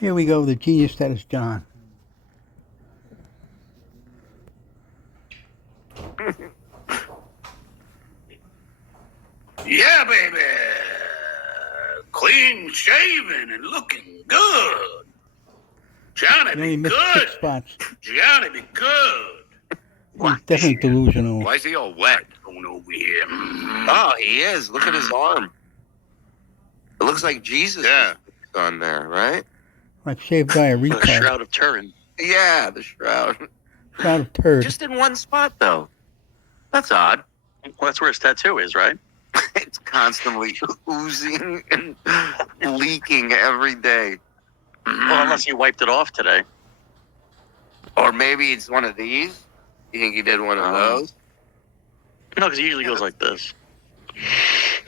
Here we go, the genius that is John. Yeah, baby. Clean shaven and looking good. Johnny He only be missed good. 6 spots. Johnny be good. He's definitely delusional. Why is he all wet? Going over here. Oh, he is. Look at his arm. It looks like Jesus Yeah. was on there, right? Like shaved by a The retard. Shroud of Turin. Yeah, the shroud. Shroud of turd. Just in one spot, though. That's odd. Well, that's where his tattoo is, right? It's constantly oozing and leaking every day. Well, unless he wiped it off today. Or maybe it's one of these. You think he did one of those? No, because he usually goes like this.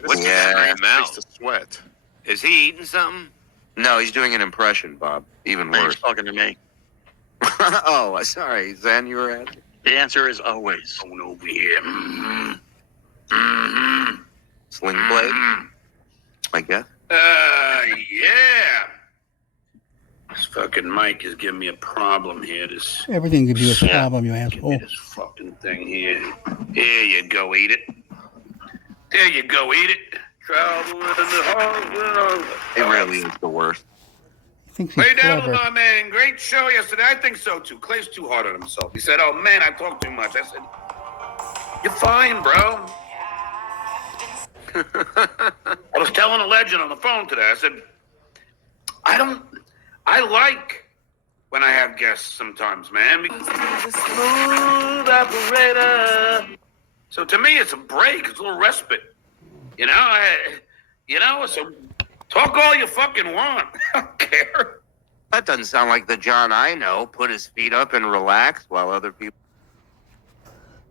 What's Yeah. in his mouth? To sweat. Is he eating something? No, he's doing an impression, Bob. Even He's worse. talking to me. Oh, sorry. Zen, you were at? The answer is always. Going over here. Sling blade, I guess. Yeah. This fucking mic is giving me a problem here. This Everything gives you a problem, you asshole. this fucking thing here. Here you go, eat it. There you go, eat it. Travel in the hall. It really is the worst. He thinks he's Lay down, clever. my man. Great show yesterday. I think so too. Clay's too hard on himself. He said, "Oh man, I talk too much." I said, "You're fine, bro." I was telling a legend on the phone today. I said, I like when I have guests sometimes, man, because he's a smooth operator. So to me, it's a break. It's a little respite. So talk all you fucking want. I don't care. That doesn't sound like the John I know. Put his feet up and relax while other people.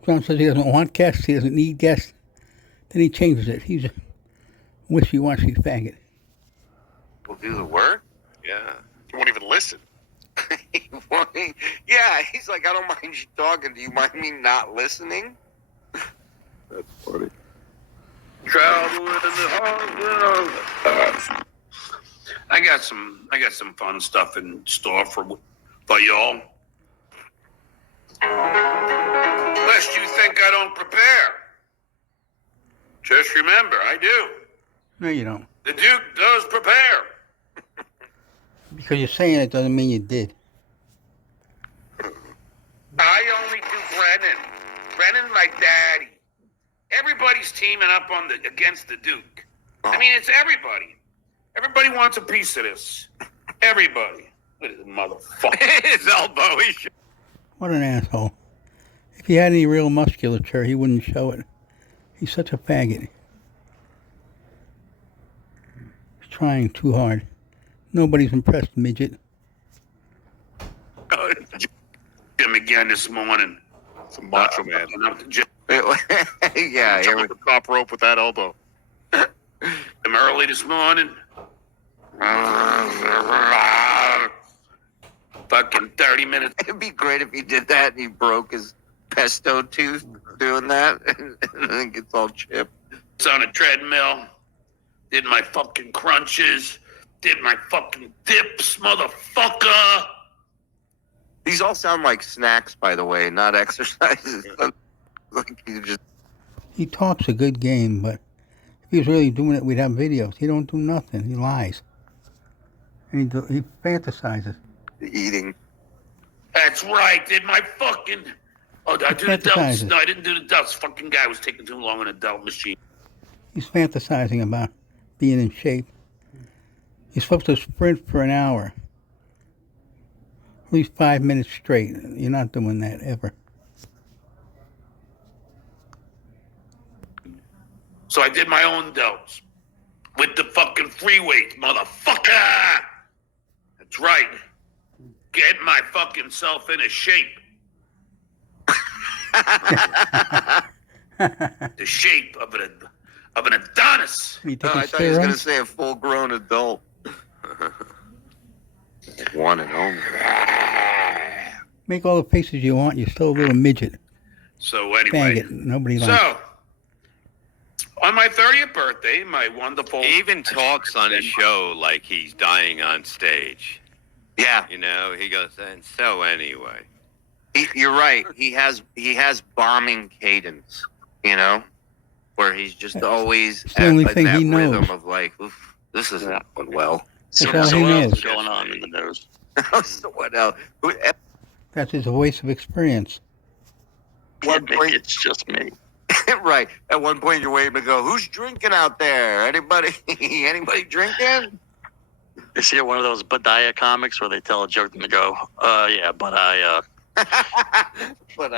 John says he doesn't want guests, he doesn't need guests. Then he changes it. He's a wishy-washy faggot. Will do the work. Yeah. He won't even listen. Yeah, he's like, I don't mind you talking. Do you mind me not listening? That's funny. Travel in the hall. I got some fun stuff in store for y'all. Lest you think I don't prepare. Just remember, I do. No, you don't. The Duke does prepare. Because you're saying it doesn't mean you did. I only do Brennan. Brennan, my daddy. Everybody's teaming up against the Duke. I mean, it's everybody. Everybody wants a piece of this. Everybody. Look at this motherfucker. His elbow. What an asshole. If he had any real musculature, he wouldn't show it. He's such a faggot. He's trying too hard. Nobody's impressed, midget. Jim again this morning. Some macho man. Up to Jim Yeah, Jump the top rope with that elbow. early this morning. Fucking 30 minutes. it'd be great if he did that and he broke his pesto tooth doing that and then it gets all chipped. On a treadmill. Did my fucking crunches. Did my fucking dips, motherfucker. These all sound like snacks, by the way, not exercises. Like you just. He talks a good game, but if he was really doing it, we'd have videos. He don't do nothing. He lies. And he fantasizes. Eating. That's right. Did my fucking... Oh, did I do the delts? Fantasizes. No, I didn't do the delts. Fucking guy was taking too long on a delt machine. He's fantasizing about being in shape. You're supposed to sprint for an hour. At least 5 minutes straight. You're not doing that ever. So I did my own delts. With the fucking free weight, motherfucker! That's right. Get my fucking self in a shape. The shape of an Adonis. You Oh, taking I thought he was going to steroids? say a full-grown adult. One and only. Make all the faces you want. You're still a little midget. So anyway, Faggot. Nobody likes. so on my 30th birthday, my wonderful... He even talks on his show like he's dying on stage. Yeah, You know, he goes, and so anyway. you're right. He has bombing cadence. You know, where he's just always It's the only in thing that he knows. rhythm of like, oof, this isn't going well. So, all so he what else knows. is going on in the news? So what else? That's his voice of experience. Yeah, maybe it's just me. Right. At one point, you're waiting to go. Who's drinking out there? Anybody? Anybody drinking? You see one of those Badaya comics where they tell a joke and they go, yeah, but But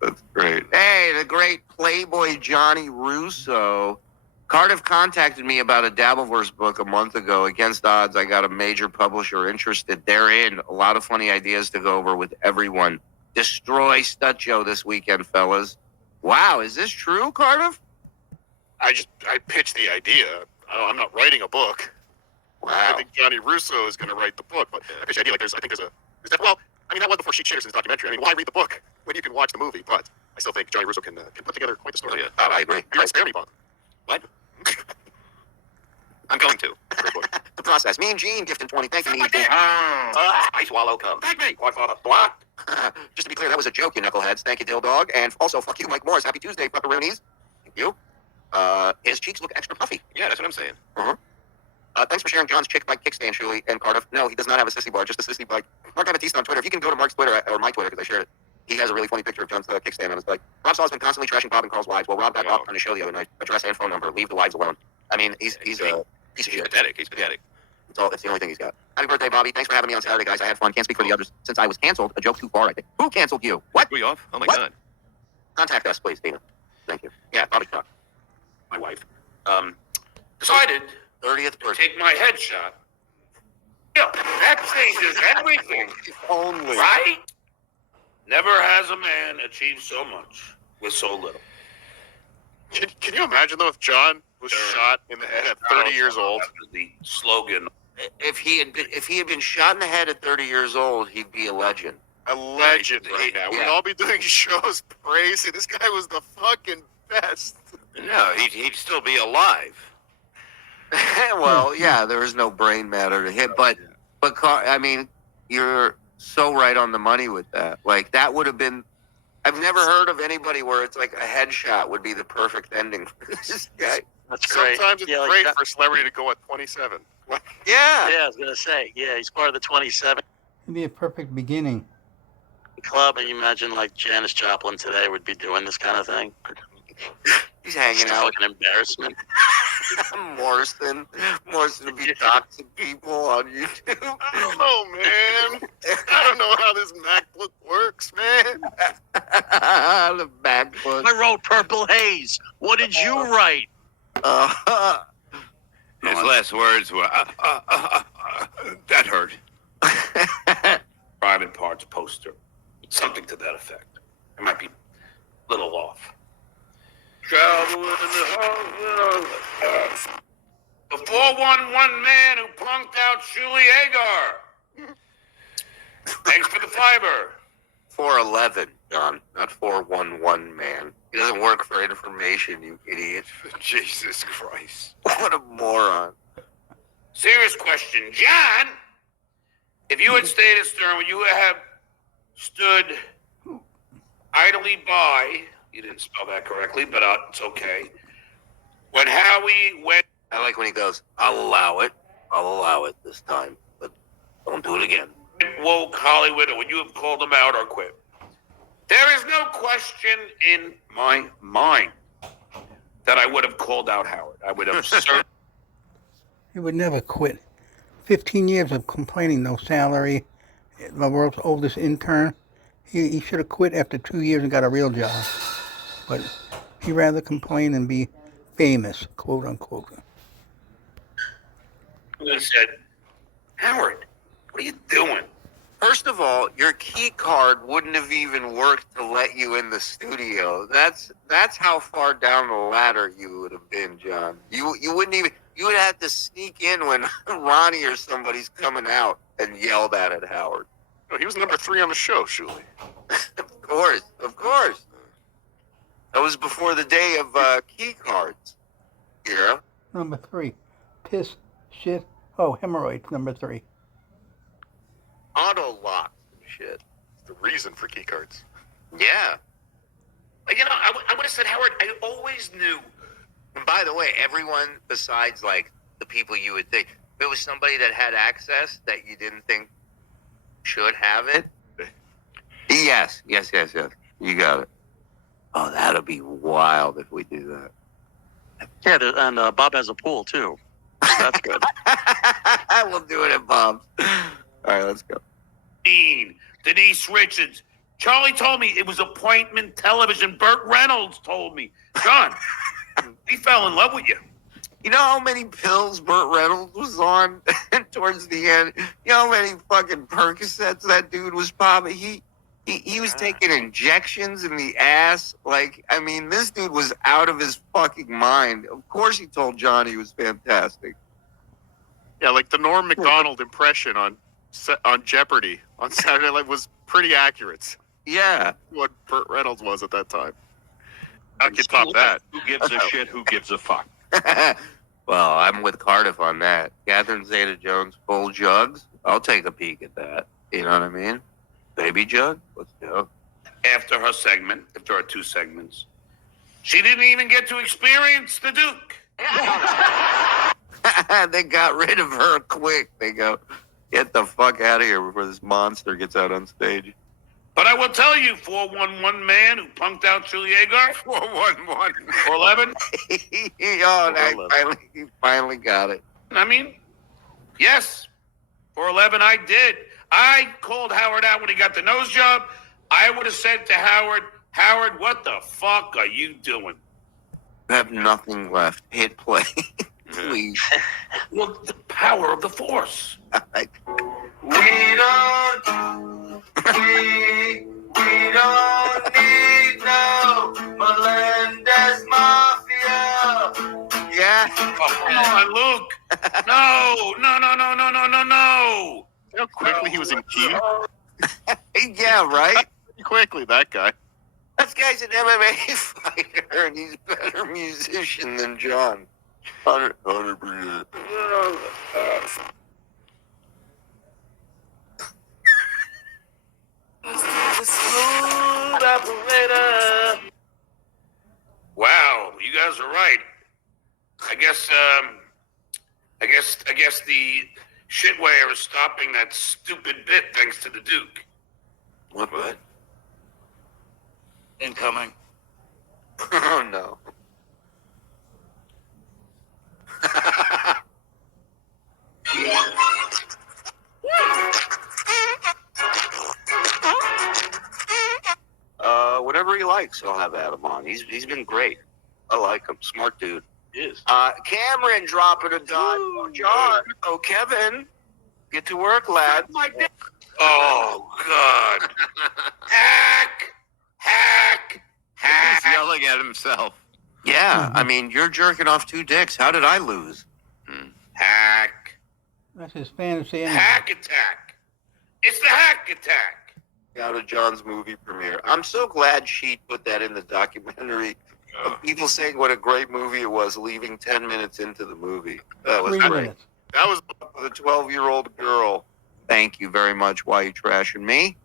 that's great. Hey, the great Playboy Johnny Russo. Cardiff contacted me about a Dabbleverse book a month ago. Against odds, I got a major publisher interested. Therein, a lot of funny ideas to go over with everyone. Destroy Stutjo this weekend, fellas. Wow, is this true, Cardiff? I pitched the idea. I'm not writing a book. I Wow. think Johnny Russo is going to write the book. But I pitched the idea like well, I mean, that was before Sheet Shitterson's documentary. I mean, why read the book when you can watch the movie? But I still think Johnny Russo can put together quite the story. Oh, yeah. Oh, I agree. You don't spare me, Bob. What? I'm going to. The process. Me and Gene gifted 20. Thank you, me and Gene. I swallow cum. Thank me. Godfather. Block. Just to be clear, that was a joke, you knuckleheads. Thank you, Dill Dog. And also, fuck you, Mike Morris. Happy Tuesday, fuckaroonies. Thank you. His cheeks look extra puffy. Yeah, that's what I'm saying. Thanks for sharing John's chick bike kickstand, Shuli and Cardiff. No, he does not have a sissy bar, just a sissy bike. Mark Batista on Twitter. If you can go to Mark's Twitter, or my Twitter, because I shared it, he has a really funny picture of John's kickstand on his bike. Rob Saw's been constantly trashing Bob and Carl's wives. Well, Rob got Bob on the show the other night. Address and phone number. Leave the wives alone. I mean, he's a piece of shit. Pathetic. He's pathetic. It's the only thing he's got. Happy birthday, Bobby. Thanks for having me on Saturday, guys. I had fun. Can't speak for the others. Since I was canceled, a joke too far, I think. Who canceled you? What? We off? Oh my What? God. Contact us, please, Dina. Thank you. Yeah, Bobby Truck. My wife, decided 30th to birthday. take my headshot. Yeah, that changes everything, Only. right? Never has a man achieved so much with so little. Can you imagine, though, if John was shot in the head at 30 years old? That was the slogan. If he had been shot in the head at 30 years old, he'd be a legend. A legend right now. We'd Yeah. all be doing shows praising this guy was the fucking best. No, he'd still be alive. Well, yeah, there is no brain matter to hit, but I mean, you're so right on the money with that. Like that would have been. I've never heard of anybody where it's like a headshot would be the perfect ending for this guy. That's great. Sometimes it's Yeah, like great that- for a celebrity to go at 27. Yeah. Yeah, I was going to say, yeah, he's part of the 27 It'd be a perfect beginning. club. And you imagine like Janis Joplin today would be doing this kind of thing. He's hanging It's out. like an embarrassment. Morrison would be doxing people on YouTube. I don't know, man. I don't know how this MacBook works, man. The MacBook. I wrote Purple Haze. What did you write? His last words were, that hurt. Private parts poster. Something to that effect. It might be a little off. Travel in the the 411 man who punked out Shuli Agar. Thanks for the fiber. 411, John, not 411, man. He doesn't work for information, you idiot. Jesus Christ. What a moron. Serious question. John, if you had stayed at Stern, would you have stood idly by, you didn't spell that correctly, but it's okay, when Howie went, I like when he goes, I'll allow it this time, but don't do it again. woke Hollywood, or would you have called him out or quit? There is no question in my mind that I would have called out Howard. I would have certainly. He would never quit. 15 years of complaining, no salary, the world's oldest intern. He should have quit after 2 years and got a real job. But he'd rather complain and be famous, quote unquote. He said, Howard, what are you doing? First of all, your key card wouldn't have even worked to let you in the studio. That's how far down the ladder you would have been, John. You wouldn't even. You would have to sneak in when Ronnie or somebody's coming out and yell that at Howard. No, he was number 3 on the show, Shuli. Of course. That was before the day of key cards. Yeah. Number 3, piss, shit, hemorrhoids, number 3. reason for key cards. Yeah. You know, I would have said, Howard, I always knew. And by the way, everyone besides like the people you would think, if it was somebody that had access that you didn't think should have it. Yes. You got it. Oh, that'd be wild if we do that. Yeah, and Bob has a pool too. That's good. We'll do it at Bob's. All right, let's go. Denise Richards. Charlie told me it was appointment television. Burt Reynolds told me. John, he fell in love with you. You know how many pills Burt Reynolds was on towards the end? You know how many fucking Percocets that dude was popping? He was taking injections in the ass. Like, I mean, this dude was out of his fucking mind. Of course he told John he was fantastic. Yeah, like the Norm Macdonald impression on Jeopardy on Saturday Night Live was pretty accurate. Yeah. What Burt Reynolds was at that time. How could you top that? Who gives a shit? Who gives a fuck? Well, I'm with Cardiff on that. Catherine Zeta-Jones, full jugs. I'll take a peek at that. You know what I mean? Baby jug. Let's go. After her segment, if there are 2 segments, she didn't even get to experience the Duke. They got rid of her quick. They go, get the fuck out of here before this monster gets out on stage. But I will tell you, 411 man who punked out Julie Agar. 411. 411. He finally got it. I mean, yes, 411 I did. I called Howard out when he got the nose job. I would have said to Howard, what the fuck are you doing? I have nothing left. Hit play. Please. Well, the power of the force. We don't need no Melendez Mafia. Yeah. Oh, come on, Luke. No. You know how quickly he was in key? Yeah, right? Pretty quickly, that guy. This guy's an MMA fighter, and he's a better musician than John. 100%. Smooth operator. Wow, you guys are right. I guess the shitware is stopping that stupid bit thanks to the Duke. What? Incoming. Oh, no. Whatever he likes, I'll have Adam on. He's been great. I like him. Smart dude. He is. Cameron dropping a dime. Oh, John. Oh, Kevin. Get to work, lad. Oh, God. Hack. He's yelling at himself. Yeah, I mean, you're jerking off 2 dicks. How did I lose? Hack. That's his fantasy. Anyway. Hack attack. It's the hack attack. Out of John's movie premiere. I'm so glad she put that in the documentary. Of people saying what a great movie it was, leaving 10 minutes into the movie. That was 3 great. minutes. That was The 12-year-old girl. Thank you very much. Why you trashing me?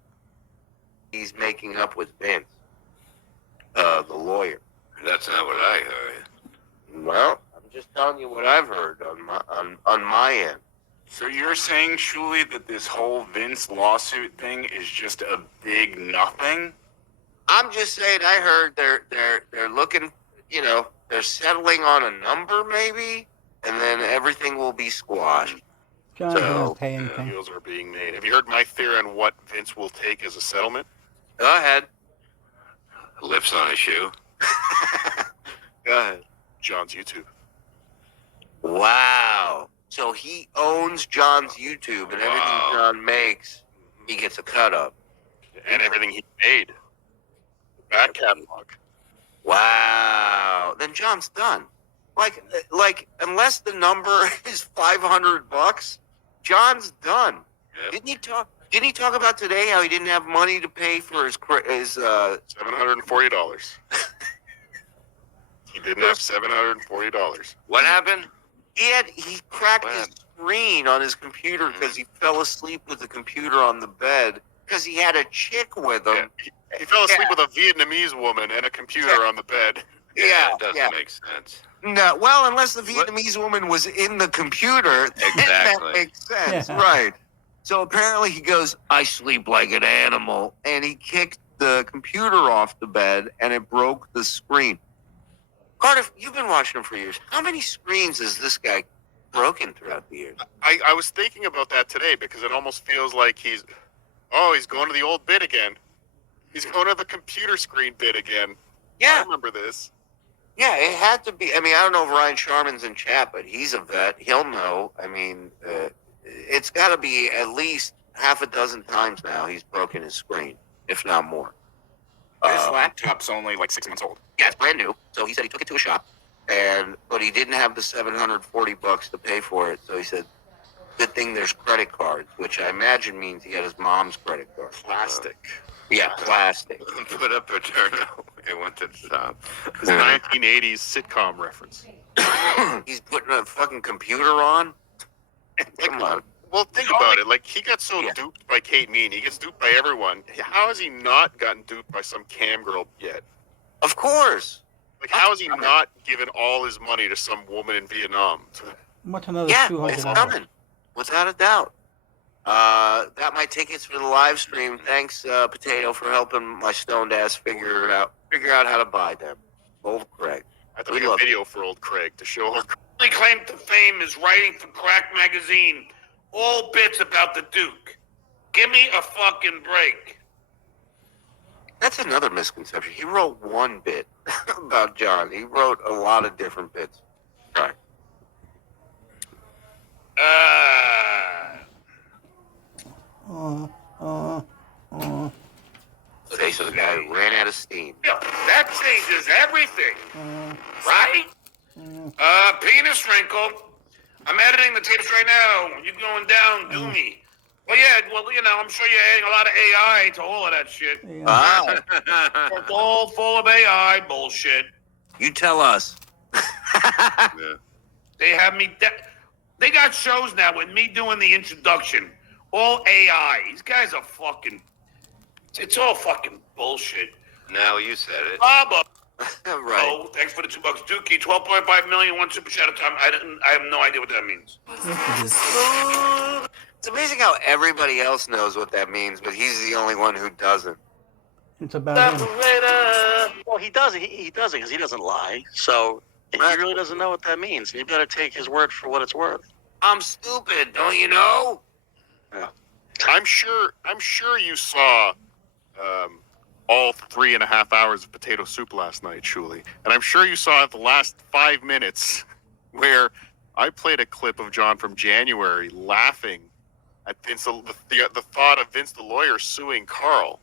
He's making up with Vince, the lawyer. That's not what I heard. Well, I'm just telling you what I've heard on my end. So you're saying, Shuli, that this whole Vince lawsuit thing is just a big nothing? I'm just saying. I heard they're looking. You know, they're settling on a number maybe, and then everything will be squashed. John So, doesn't pay anything. deals are being made. Have you heard my theory on what Vince will take as a settlement? Go ahead. Lips on a shoe. Go ahead. John's YouTube. Wow. So he owns John's YouTube, and everything John makes, he gets a cut of. And everything he made. The back catalog. Wow. Then John's done. Like unless the number is $500, John's done. Yep. Didn't he talk about today how he didn't have money to pay for his $740. He didn't have $740. What happened? he cracked his screen on his computer because he fell asleep with the computer on the bed because he had a chick with him. He fell asleep with a Vietnamese woman and a computer on the bed. Yeah, it doesn't make sense. No, well, unless the Vietnamese woman was in the computer, then that Exactly. makes sense, Yeah. right? So apparently he goes, "I sleep like an animal," and he kicked the computer off the bed, and it broke the screen. Cardiff, you've been watching him for years. How many screens has this guy broken throughout the years? I was thinking about that today because it almost feels like he's going to the old bit again. He's going to the computer screen bit again. I Yeah, remember this. yeah, it had to be. I mean, I don't know if Ryan Sharman's in chat, but he's a vet. He'll know. I mean, it's got to be at least half a dozen times now he's broken his screen, if not more. This laptop's only like 6 months old. Yeah, it's brand new. So he said he took it to a shop, but he didn't have the $740 to pay for it. So he said, "Good thing there's credit cards," which I imagine means he had his mom's credit card. Plastic. Yeah, plastic. Put up a turno. It went to the top. His 1980s sitcom reference. He's putting a fucking computer on. Come on. Well, think about it. Like, he got so Yeah. duped by Kate Mean. He gets duped by everyone. How has he not gotten duped by some cam girl yet? Of course. Like, how has he not given all his money to some woman in Vietnam? What's another Yeah, $200? it's coming. Without a doubt. Got my tickets for the live stream. Thanks, Potato, for helping my stoned ass figure out how to buy them. Old Craig. I have to We make a love video for old Craig to show him. Only claim to fame is writing for Crack Magazine. All bits about the Duke. Give me a fucking break. That's another misconception. He wrote one bit about John. He wrote a lot of different bits. Right. Okay, so the guy ran out of steam. Yeah, that changes everything. Right? Penis wrinkle. I'm editing the tapes right now. You going down, do me. Well, yeah, well, you know, I'm sure you're adding a lot of AI to all of that shit. Ah, It's all full of AI bullshit. you tell us. They have me. They got shows now with me doing the introduction. All AI. These guys are fucking. It's all fucking bullshit. Now you said it. Baba. Right. Oh, thanks for the $2. Dookie, 12.5 million, one super chat at a time. I have no idea what that means. It's amazing how everybody else knows what that means, but he's the only one who doesn't. It's about him. Well, he doesn't. He doesn't because he doesn't lie. So he really doesn't know what that means. You better take his word for what it's worth. I'm stupid, don't you know? I'm sure you saw all 3.5 hours of potato soup last night, Shuli. And I'm sure you saw the last 5 minutes where I played a clip of John from January laughing at Vince, the thought of Vince the lawyer suing Carl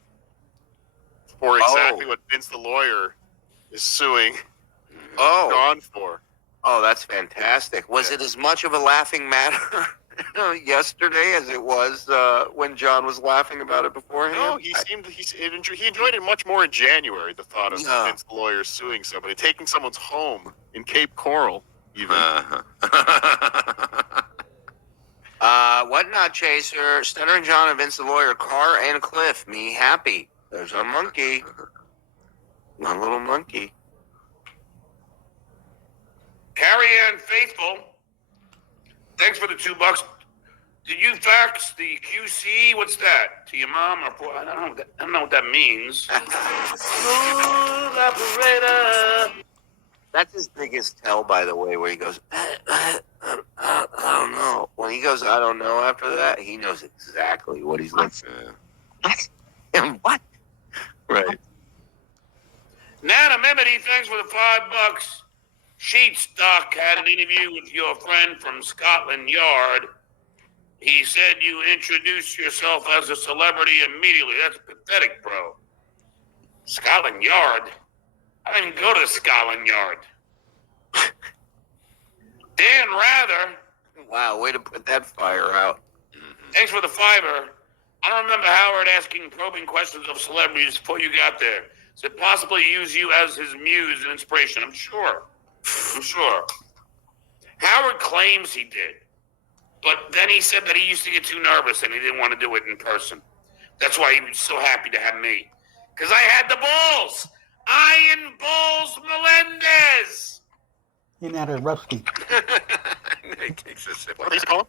for exactly what Vince the lawyer is suing John for. Oh, that's fantastic. Was it as much of a laughing matter yesterday as it was when John was laughing about it beforehand? No, he enjoyed it much more in January. The thought of Yeah. Vince the lawyer suing somebody, taking someone's home in Cape Coral, even. What not, Chaser? Stuttering John and Vince the lawyer, Carr and Cliff, me happy. There's our monkey. My little monkey. Carrie Ann Faithful, thanks for the $2. Did you fax the QC? What's that? To your mom? Or I don't know what that means. Smooth operator. That's his biggest tell, by the way, where he goes, I don't know. When he goes, I don't know after that, he knows exactly what he's looking at. And what? Right. Nanimimity, thanks for the $5. Sheetstock had an interview with your friend from Scotland Yard. He said you introduced yourself as a celebrity immediately. That's pathetic, bro. Scotland Yard? I didn't even go to Scotland Yard. Dan Rather, Wow, way to put that fire out. thanks for the $5. I don't remember Howard asking probing questions of celebrities before you got there. Is it possible he used you as his muse and inspiration? I'm sure. Howard claims he did. But then he said that he used to get too nervous and he didn't want to do it in person. That's why he was so happy to have me. Because I had the balls. Iron Balls Melendez. You're not a rusty. He takes a sip. What do you call him?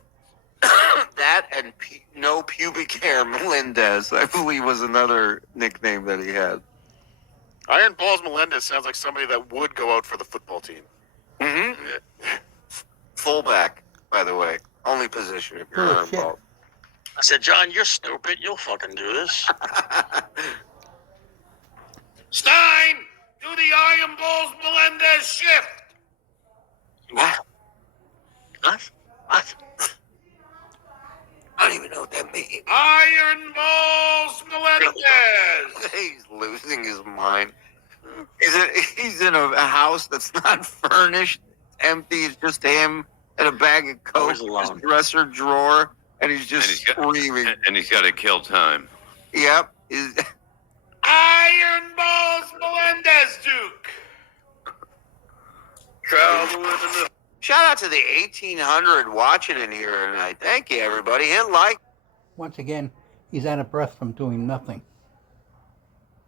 That and no pubic hair Melendez, I believe, was another nickname that he had. Iron Balls Melendez sounds like somebody that would go out for the football team. Mm-hmm. Fullback, by the way. Only position if you're Oh, Iron shit. Balls. I said, John, you're stupid. You'll fucking do this. Stein, do the Iron Balls Melendez shift. What? What? What? I don't even know what that means. Iron Balls Melendez. He's losing his mind. He's in a house that's not furnished, empty. It's just him and a bag of coke, Always alone. his dresser drawer, and he's just screaming. And he's got to kill time. Yep. Iron Balls Melendez, Duke. Trouble in the Shout out to the 1800 watching in here tonight. Thank you, everybody. Hit like Once again, he's out of breath from doing nothing.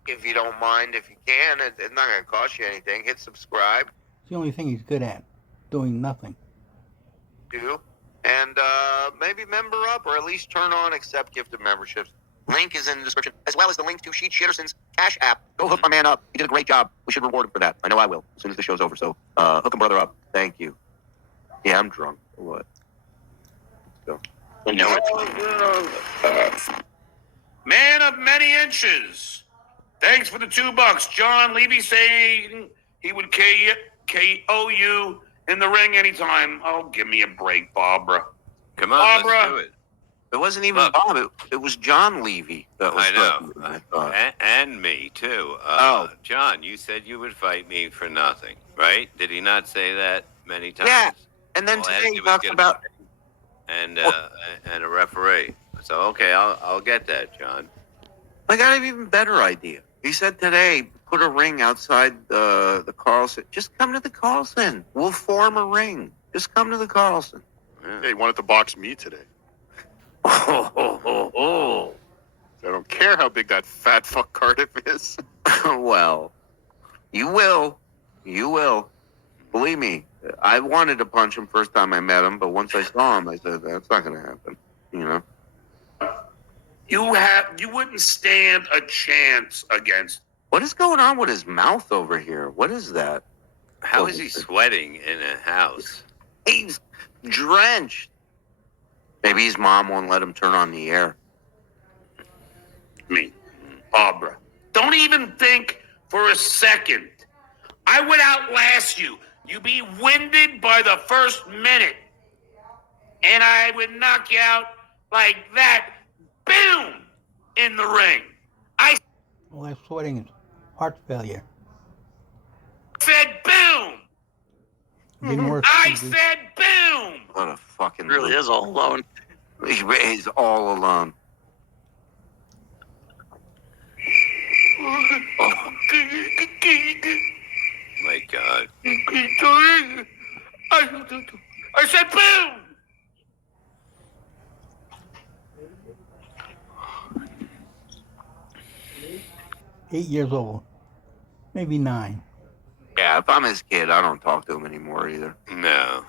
if you don't mind, if you can. It's not going to cost you anything. Hit subscribe, It's the only thing he's good at, doing nothing. too. And maybe member up or at least turn on accept gifted memberships. Link is in the description, as well as the link to Sheet Shitterson's Cash App. Go hook my man up. He did a great job. We should reward him for that. I know I will, as soon as the show's over. So hook him brother up. Thank you. Yeah, I'm drunk. What? Let's go. You know it. Man of many inches. Thanks for the $2. John Levy saying he would KO you in the ring anytime. Oh, give me a break, Barbara. Come on, Barbara. let's do it. It wasn't even Look. Bob. It was John Levy. That was I know. I thought. And me, too. Oh. John, you said you would fight me for nothing, right? Did he not say that many times? Yeah. And then All I had today to he do was talks get a about. and a referee. So okay, I'll get that, John. I got an even better idea. He said today, put a ring outside the Carlson. Just come to the Carlson. We'll form a ring. Just come to the Carlson. Yeah, he wanted to box me today. Oh. I don't care how big that fat fuck Cardiff is. Well, you will. You will. Believe me, I wanted to punch him first time I met him, but once I saw him, I said, that's not going to happen. You know? You wouldn't stand a chance against. What is going on with his mouth over here? What is that? How is he sweating in a house? He's drenched. Maybe his mom won't let him turn on the air. Me, Barbara. Don't even think for a second. I would outlast you. You'd be winded by the first minute. And I would knock you out like that. Boom! In the ring. I All that sweating is heart failure. said boom! Getting worse. I said boom! What a fucking... Really is all alone. He's all alone. My God. I said boom! 8 years old. Maybe 9. Yeah, if I'm his kid, I don't talk to him anymore either. No.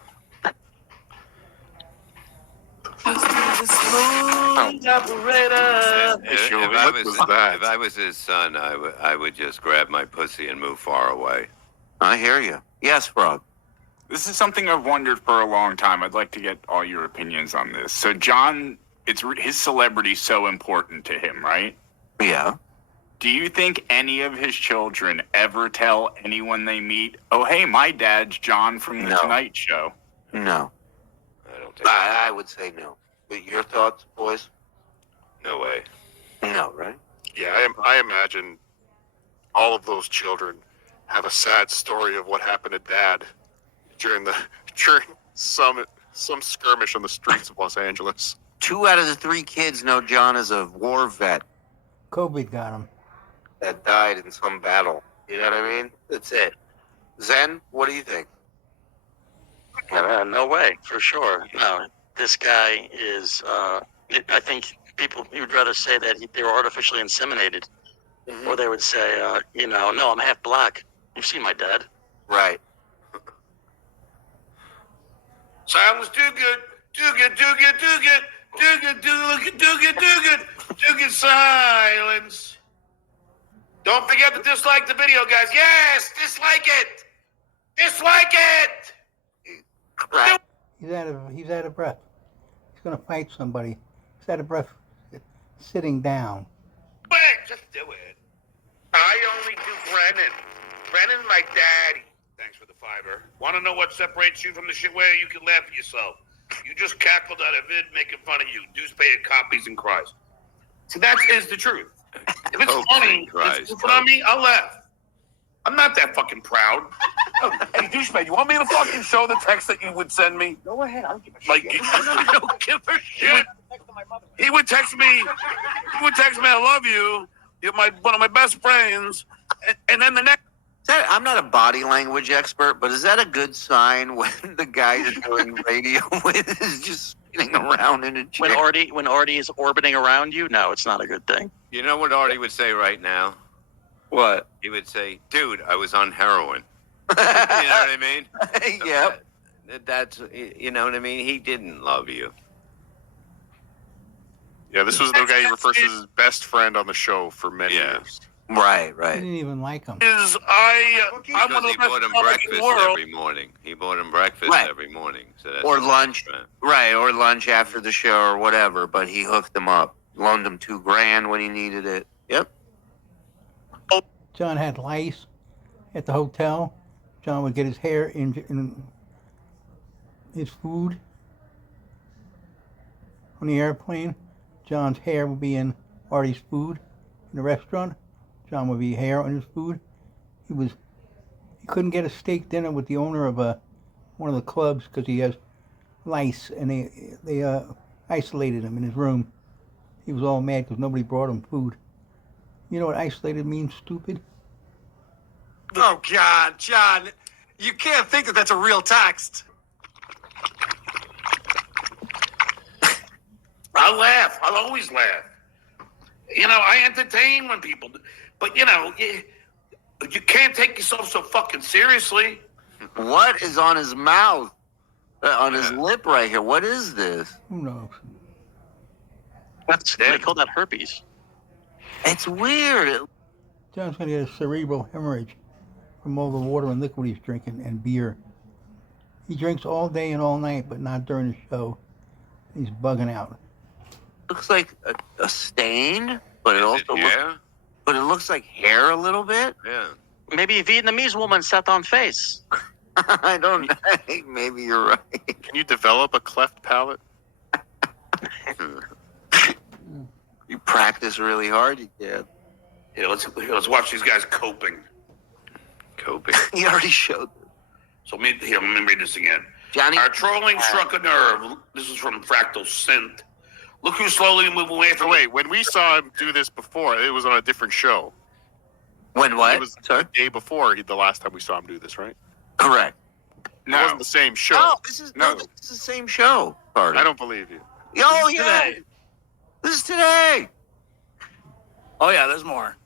Sure, If what was that? if I was his son, I would just grab my pussy and move far away. I hear you. Yes, Frog. This is something I've wondered for a long time. I'd like to get all your opinions on this. So, John, his celebrity's so important to him, right? Yeah. Do you think any of his children ever tell anyone they meet, "Oh, hey, my dad's John from the No. Tonight Show"? No. I don't think. I would say no. But your thoughts, boys? No way. No, right? Yeah, I imagine all of those children have a sad story of what happened to Dad during some skirmish on the streets of Los Angeles. 2 out of the 3 kids know John is a war vet COVID got him. that died in some battle. You know what I mean? That's it. Zen, what do you think? No way, for sure. No, this guy is. I think people, he would rather say that they were artificially inseminated, or they would say, no, I'm half black. You've seen my dad. Right. Silence too good. Too good, too good, too good. Too good, too good, too good, too good. Too good silence. Don't forget to dislike the video, guys. Yes, dislike it. Dislike it. Right. He's out of breath. He's gonna fight somebody. He's out of breath sitting down. Do it. Just do it. I only do Brennan. Brennan, my daddy. Thanks for the fiber. Want to know what separates you from the shit where you can laugh at yourself? You just cackled at a vid making fun of you. Deuce paid copies and cries. See, that is the truth. If it's funny, it's on me, I'll laugh. I'm not that fucking proud. Hey, douchebag, you want me to fucking show the text that you would send me? Go ahead. I don't give a Like, shit. I don't give a shit. he would text me, I love you. You're one of my best friends. And then the next. I'm not a body language expert, but is that a good sign when the guy you're doing radio with is just spinning around in a chair? When Artie is orbiting around you, no, it's not a good thing. You know what Artie would say right now? What? He would say, "Dude, I was on heroin." You know what I mean? Yep. That's, you know what I mean? He didn't love you. Yeah, this was the guy he refers to as his best friend on the show for many years. Right, He right. didn't even like him. I'm one Because of the he best bought him comics in breakfast the world. every morning. He bought him breakfast Right. every morning. So that's Or his lunch. friend. Right, or lunch after the show or whatever, but he hooked him up. Loaned him $2,000 when he needed it. Yep. John had lice at the hotel. John would get his hair in his food on the airplane. John's hair would be in Artie's food in the restaurant. John would be hair on his food. He couldn't get a steak dinner with the owner of one of the clubs because he has lice, and they isolated him in his room. He was all mad because nobody brought him food. You know what isolated means, stupid? Oh, God, John, you can't think that that's a real text. I'll laugh. I'll always laugh. You know, I entertain when people do. But, you can't take yourself so fucking seriously. What is on his mouth? On his lip right here. What is this? Who knows? They call that herpes. It's weird. John's going to get a cerebral hemorrhage from all the water and liquid he's drinking and beer. He drinks all day and all night, but not during the show. He's bugging out. Looks like a stain, but it also looks like hair a little bit. Yeah. Maybe a Vietnamese woman sat on face. I don't know. Maybe you're right. Can you develop a cleft palate? You practice really hard, you can. Here, let's watch these guys coping. Coping. He already showed this. So let me read this again. Johnny. Our trolling struck a nerve. This is from Fractal Synth. Look who's slowly moving away So from wait, when we saw him do this before, it was on a different show. When what? It was Sorry? the day before the last time we saw him do this, right? Correct. It wasn't the same show. No, this is the same show, Carter. I don't believe you. Oh, yeah. This is today. Oh, yeah, there's more.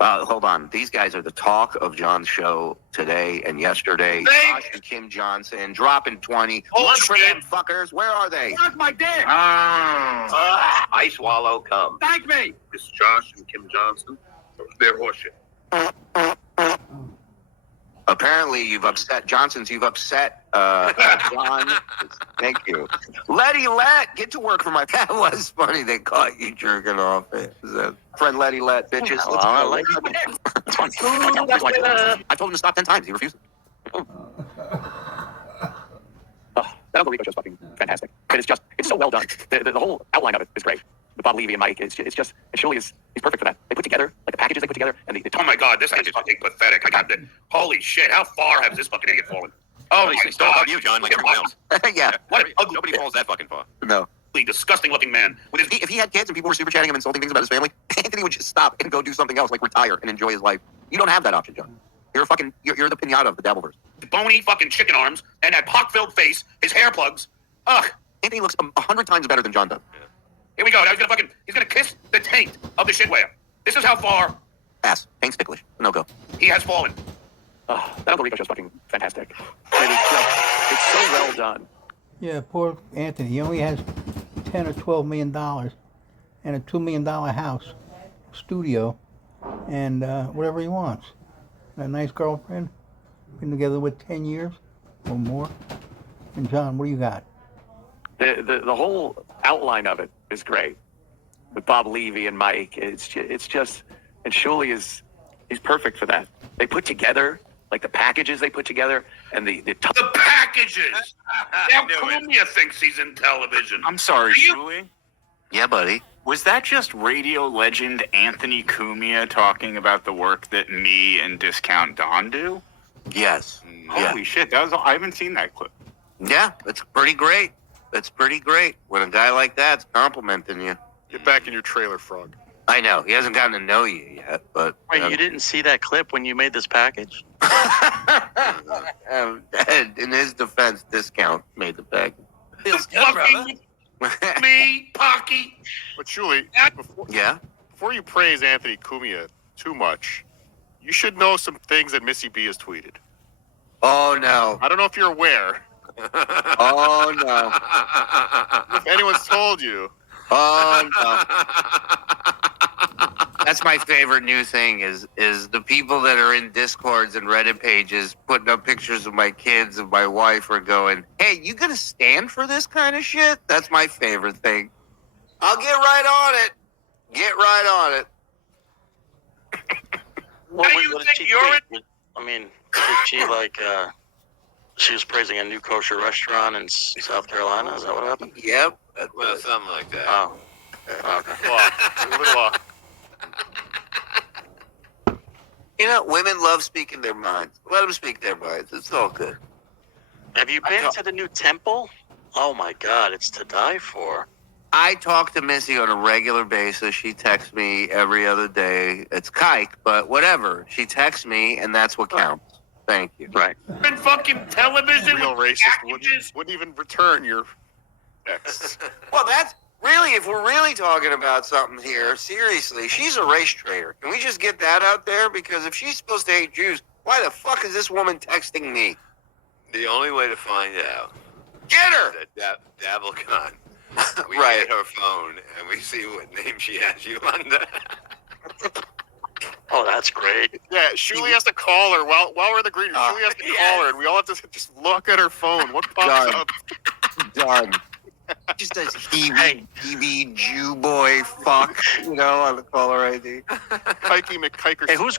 Hold on. These guys are the talk of John's show today and yesterday. Thank- Josh and Kim Johnson dropping 20. Oh, Look for shit. them fuckers. Where are they? Suck my dick. I swallow cum. Thank me. This is Josh and Kim Johnson. They're horseshit. Apparently, you've upset John. Thank you. Letty get to work for my. That was funny. They caught you jerking off. Friend Letty bitches. Oh, I like I told him to stop 10 times. He refused. That Uncle Rico show's fucking fantastic. And it's so well done. The whole outline of it is great. With Bob Levy and Mike, it's just, and Shirley he's perfect for that. They put together, like the packages they put together, and Oh my God, this is fucking pathetic. I got the holy shit. How far has this fucking idiot fallen? Oh my It's still God. about you, John, like everyone else. Yeah. What an ugly, Nobody falls that fucking far. No. disgusting looking man. With his If he had kids and people were super chatting him, insulting things about his family, Anthony would just stop and go do something else, like retire and enjoy his life. You don't have that option, John. You're you're the pinata of the Dabbleverse. bony fucking chicken arms and that pock-filled face, his hair plugs. Ugh, Anthony looks 100 times better than John does. Here we go. Now he's gonna kiss the taint of the shitware. This is how far Ass. Taint's ticklish. No go. he has fallen. That Uncle Rico show's fucking fantastic. It's so well done. Yeah, poor Anthony. He only has $10 or $12 million and a $2 million house, studio, and whatever he wants. And a nice girlfriend. Been together with 10 years or more. And John, what do you got? The whole outline of it is great. With Bob Levy and Mike, it's just, and Shuley he's perfect for that. They put together, like the packages they put together, and the The packages. Now Cumia thinks he's in television. I'm sorry, Shuli. Yeah, buddy. Was that just radio legend Anthony Cumia talking about the work that me and Discount Don do? Yes. Holy shit, I haven't seen that clip. Yeah, it's pretty great. It's pretty great when a guy like that's complimenting you. Get back in your trailer, Frog. I know he hasn't gotten to know you yet, but Wait, you didn't see that clip when you made this package? in his defense, Discount made the package. Feels good, brother. Me, Pocky. But Shuli, Yeah. before you praise Anthony Cumia too much, you should know some things that Missy B has tweeted. Oh no. I don't know if you're aware. Oh no. If anyone's told you. Oh no. That's my favorite new thing is the people that are in Discords and Reddit pages putting up pictures of my kids and my wife are going, hey, you gonna stand for this kind of shit? That's my favorite thing. I'll get right on it. Get right on it. What, do you what did think she you're tweet? I mean, did she she was praising a new kosher restaurant in South Carolina? Is that what happened? Yep. Well, something like that. Oh. Okay. A little You know, women love speaking their minds. Let them speak their minds. It's all good. Have you been to the new temple? Oh my God, it's to die for. I talk to Missy on a regular basis. She texts me every other day. It's kike, but whatever. She texts me, and that's what counts. Thank you. Right. In fucking television real with racist packages. wouldn't even return your texts. Well, that's really, if we're really talking about something here, seriously, she's a race traitor. Can we just get that out there? Because if she's supposed to hate Jews, why the fuck is this woman texting me? The only way to find out Get her! is that Dabblecon. We Right. get her phone and we see what name she has you under. Oh, that's great. Yeah, Shuli has to call her while we're in the green room. Shuli has to call her, and we all have to just look at her phone. What pops Done. up? Done. Just says heebie Jew boy fuck, you know, on the caller ID. Kikey McKiker. Hey, who's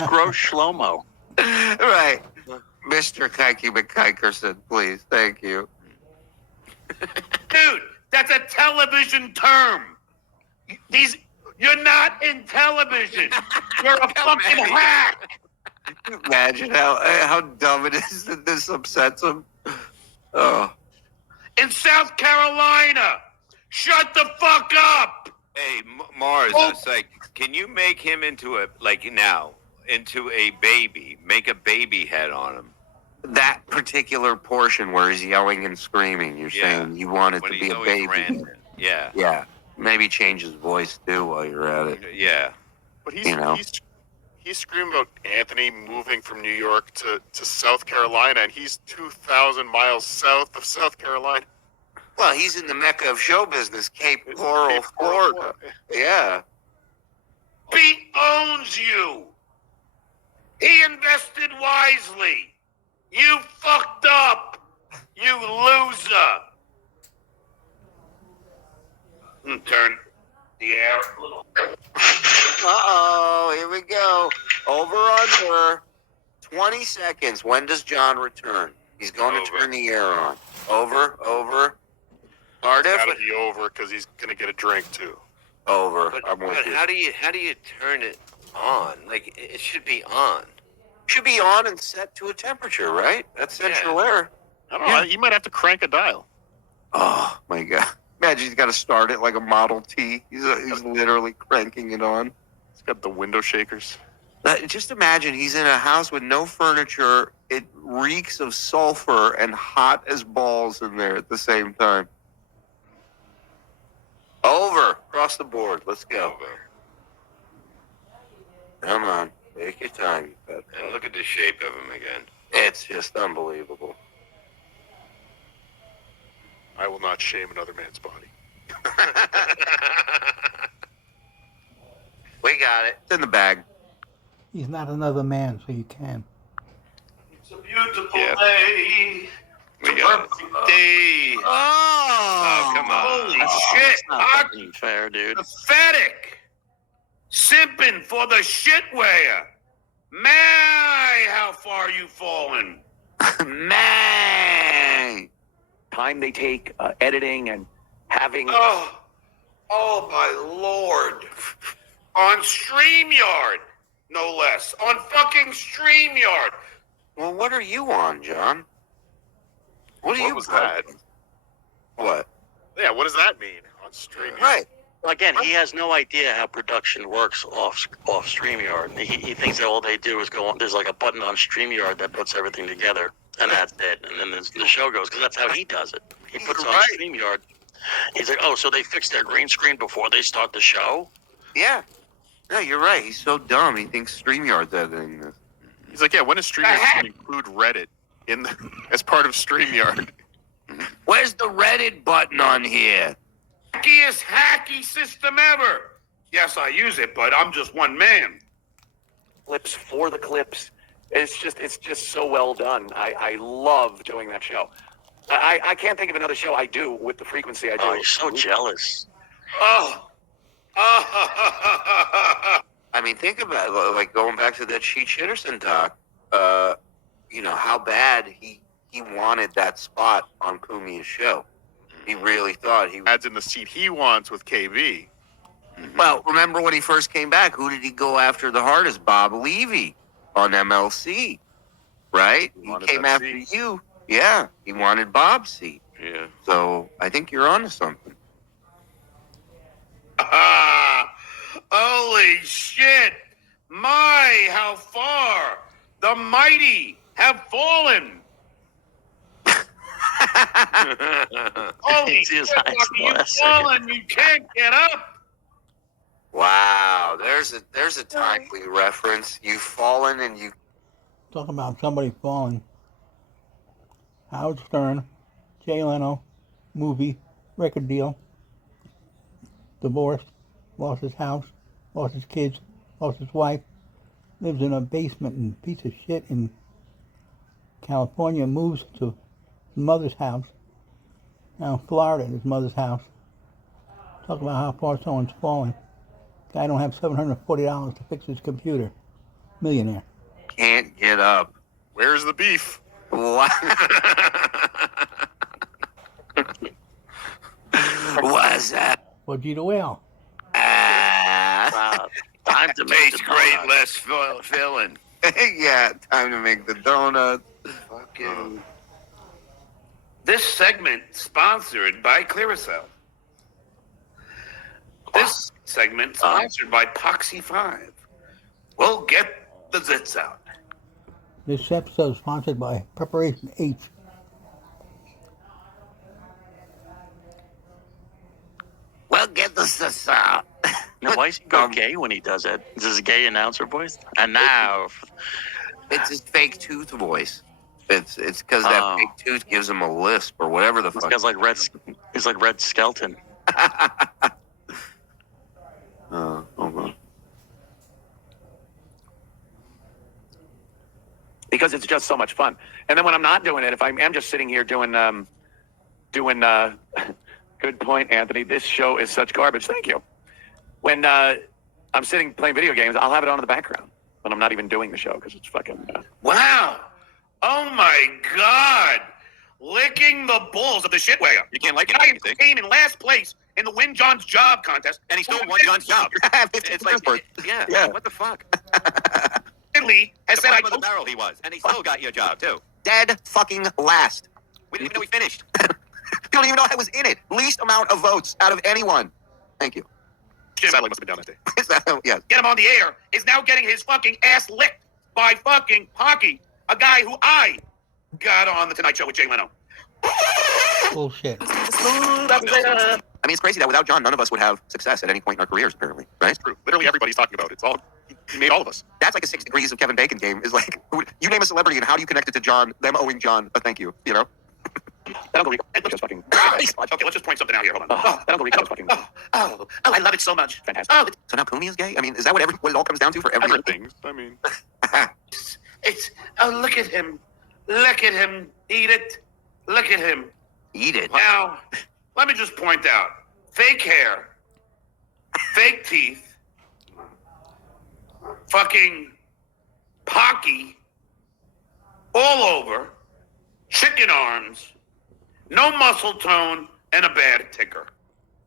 Gross Shlomo? Right. Mr. Kike McKikerson, please. Thank you. Dude, that's a television term. You're not in television. You're a fucking hack. Imagine how dumb it is that this upsets him. Oh. In South Carolina. Shut the fuck up. Hey, Mars, Oh. it's like, can you make him into a baby? Make a baby head on him. That particular portion where he's yelling and screaming, you're saying you want it When to he's be a always baby. ranting. Yeah. Yeah. Maybe change his voice too while you're at it. Yeah. But You know. he's screaming about Anthony moving from New York to South Carolina, and he's 2,000 miles south of South Carolina. Well, he's in the mecca of show business, Cape Coral, Florida. Yeah. He owns you. He invested wisely. You fucked up. You loser. Turn the air a little. Uh-oh, here we go. Over under 20 seconds. When does John return? He's going to turn the air on. Over. Cardiff? Gotta be over because he's gonna get a drink too. Over. But I'm with you. how do you turn it on? Like it should be on. Should be on and set to a temperature, right? That's central air. I don't know. You might have to crank a dial. Oh, my God. Imagine he's got to start it like a Model T. He's literally cranking it on. It's got the window shakers. Just imagine he's in a house with no furniture. It reeks of sulfur and hot as balls in there at the same time. Over. Across the board. Let's go. Come on. Take your time. And look at the shape of him again. It's just unbelievable. I will not shame another man's body. We got it. It's in the bag. He's not another man, so you can. It's a beautiful Yeah. day. We got it. Day. Oh, come on. Holy That's shit. not Hot, fucking fair, dude. pathetic. Simping for the shit weigher. My, how far you fallen. Man. Time they take editing and having. Oh my lord. On StreamYard, no less. On fucking StreamYard. Well, what are you on, John? What Was that? What? Yeah, what does that mean on stream? Right. Well, again, he has no idea how production works off StreamYard. He thinks that all they do is go on. There's like a button on StreamYard that puts everything together, and that's it. And then the show goes, because that's how he does it. He puts on Right. StreamYard. He's like, oh, so they fixed their green screen before they start the show? Yeah. No, you're right. He's so dumb. He thinks StreamYard's editing this. He's like, yeah, when is StreamYard going to include Reddit in the, as part of StreamYard? Where's the Reddit button on here? Hackiest hacky system ever. Yes, I use it, but I'm just one man. Clips for the clips. It's just so well done. I love doing that show. I can't think of another show I do with the frequency I do. Oh, you're so jealous. Oh. I mean, think about it, like going back to that Sheet Shitterson talk. You know how bad he wanted that spot on Kumi's show. He really thought he. Adds in the seat he wants with KB. Well, remember when he first came back? Who did he go after the hardest? Bob Levy on MLC, right? He Wanted came that after seat. you. Yeah, he wanted Bob's seat. Yeah. So I think you're onto something. Holy shit. My, how far the mighty have fallen. Holy See his shit, eyes Bucky, in the you've last second. fallen. You can't get up. Wow, there's a timely reference. You've fallen and you. Talking about somebody falling. Howard Stern, Jay Leno, movie, record deal, divorced, lost his house, lost his kids, lost his wife, lives in a basement and piece of shit in California, moves to his mother's house, now Florida, his mother's house. Talk about how far someone's falling. Guy don't have $740 to fix his computer. Millionaire. Can't get up. Where's the beef? What? What's that? Well, G the Whale. Ah. Time to make the Tastes great, donut. less filling. Yeah, time to make the donuts. Fucking. This segment sponsored by Clearasil. This segment sponsored by Poxy 5. Well, get the zits out. This episode is sponsored by Preparation H. Well, get the sus out. Now, why does he go gay when he does it? Is this a gay announcer voice? And now, It's his fake tooth voice. It's because that Oh. fake tooth gives him a lisp or whatever the this fuck. guy's like Red. He's like Red Skelton. Hold on. Because it's just so much fun. And then when I'm not doing it, if I am just sitting here doing good point, Anthony, this show is such garbage. Thank you. When I'm sitting playing video games, I'll have it on in the background when I'm not even doing the show because it's fucking. Wow. Oh my God. Licking the balls of the shitweigher. You can't like it. Guy You think? came in last place in the Win John's Job contest. And he still won John's job. It's like, yeah, what the fuck? Lee has The said I bottom of the barrel he was, and he still got your job too. Dead fucking last. We didn't even know he finished. You don't even know I was in it. Least amount of votes out of anyone. Thank you. Satellite must have been down that day. Is that, yeah. get him on the air, is now getting his fucking ass licked by fucking Pocky, a guy who I got on the Tonight Show with Jay Leno. Bullshit. I mean, it's crazy that without John, none of us would have success at any point in our careers, apparently, right? It's true. Literally everybody's talking about it. It's all he made all of us. That's like a 6 degrees of Kevin Bacon game. Is like, you name a celebrity and how do you connect it to John, them owing John a thank you, you know? That Uncle Rico was just fucking. Okay, let's just point something out here. Hold on. That Uncle Rico was fucking I love it so much. fantastic. Oh, So now Kumi is gay? I mean, is that what it all comes down to for everything? Everything. I mean, it's look at him. Look at him. Eat it. Look at him. Eat it. Now, let me just point out: fake hair, fake teeth, fucking Pocky, all over, chicken arms, no muscle tone, and a bad ticker.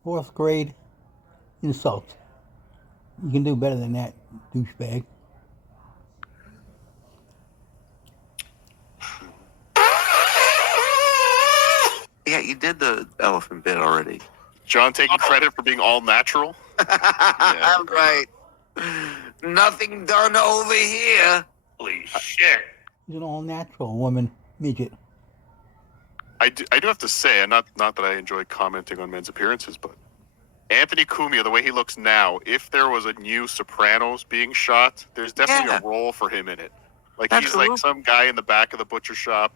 4th grade insult. You can do better than that, douchebag. Yeah, you did the elephant bit already. John taking credit for being all natural. I'm right. Nothing done over here. Holy shit. He's an all-natural woman, midget. I do have to say, and not that I enjoy commenting on men's appearances, but Anthony Cumia, the way he looks now, if there was a new Sopranos being shot, there's definitely a role for him in it. Like he's Absolutely. like some guy in the back of the butcher shop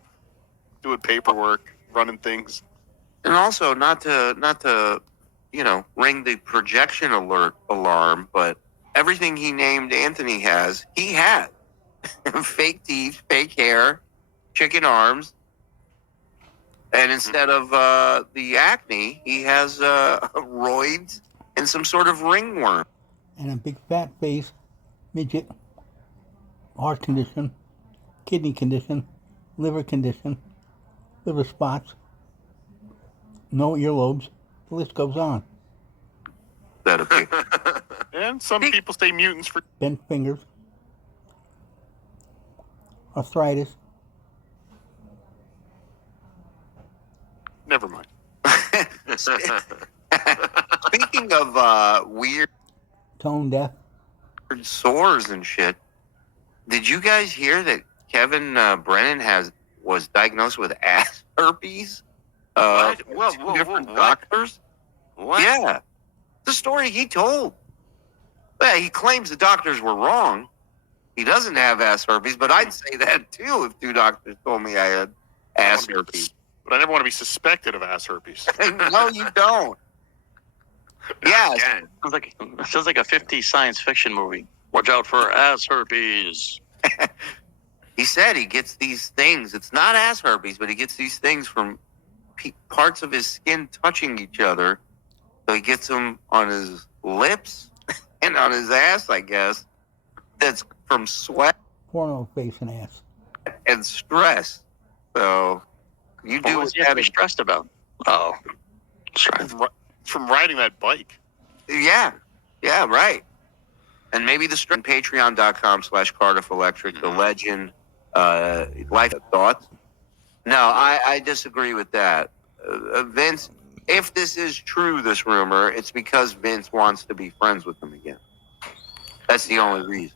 doing paperwork, running things. And also, not to, ring the projection alert alarm, but everything he named Anthony has, he had. Fake teeth, fake hair, chicken arms. And instead of the acne, he has roids and some sort of ringworm. And a big fat face, midget, heart condition, kidney condition, liver condition, liver spots, no earlobes, the list goes on. That'd be. And some people stay mutants for Bent fingers, arthritis, never mind. Speaking of weird tone deaf. sores and shit, did you guys hear that Kevin Brennan was diagnosed with ass herpes? What? Two different What? doctors? What? Yeah. The story he told. Well, he claims the doctors were wrong. He doesn't have ass herpes, but I'd say that too if 2 doctors told me I had ass herpes. But I never want to be suspected of ass herpes. No, you don't. Yeah. Again. Sounds like a 50s science fiction movie. Watch out for ass herpes. He said he gets these things. It's not ass herpes, but he gets these things from parts of his skin touching each other. So he gets them on his lips and on his ass, I guess. That's from sweat Porno face and ass. and stress. So you What do was he have to be stressed about? Oh, sorry. From riding that bike. Yeah, right. And maybe the stream, patreon.com/Cardiff Electric, the legend, life thoughts. No, I disagree with that. Vince, if this is true, this rumor, it's because Vince wants to be friends with him again. That's the only reason.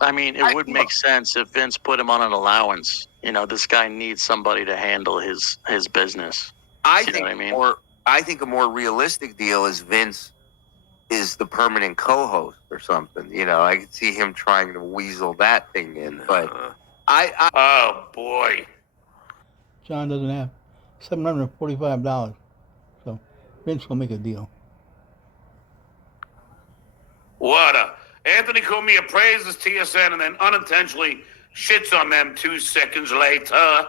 I mean, it would make sense if Vince put him on an allowance. You know, this guy needs somebody to handle his business. I You know think what I mean? I think a more realistic deal is Vince is the permanent co-host or something. You know, I could see him trying to weasel that thing in, but I Oh boy. John doesn't have $745, so Vince will make a deal. What a Anthony Cumia praises TSN and then unintentionally shits on them 2 seconds later.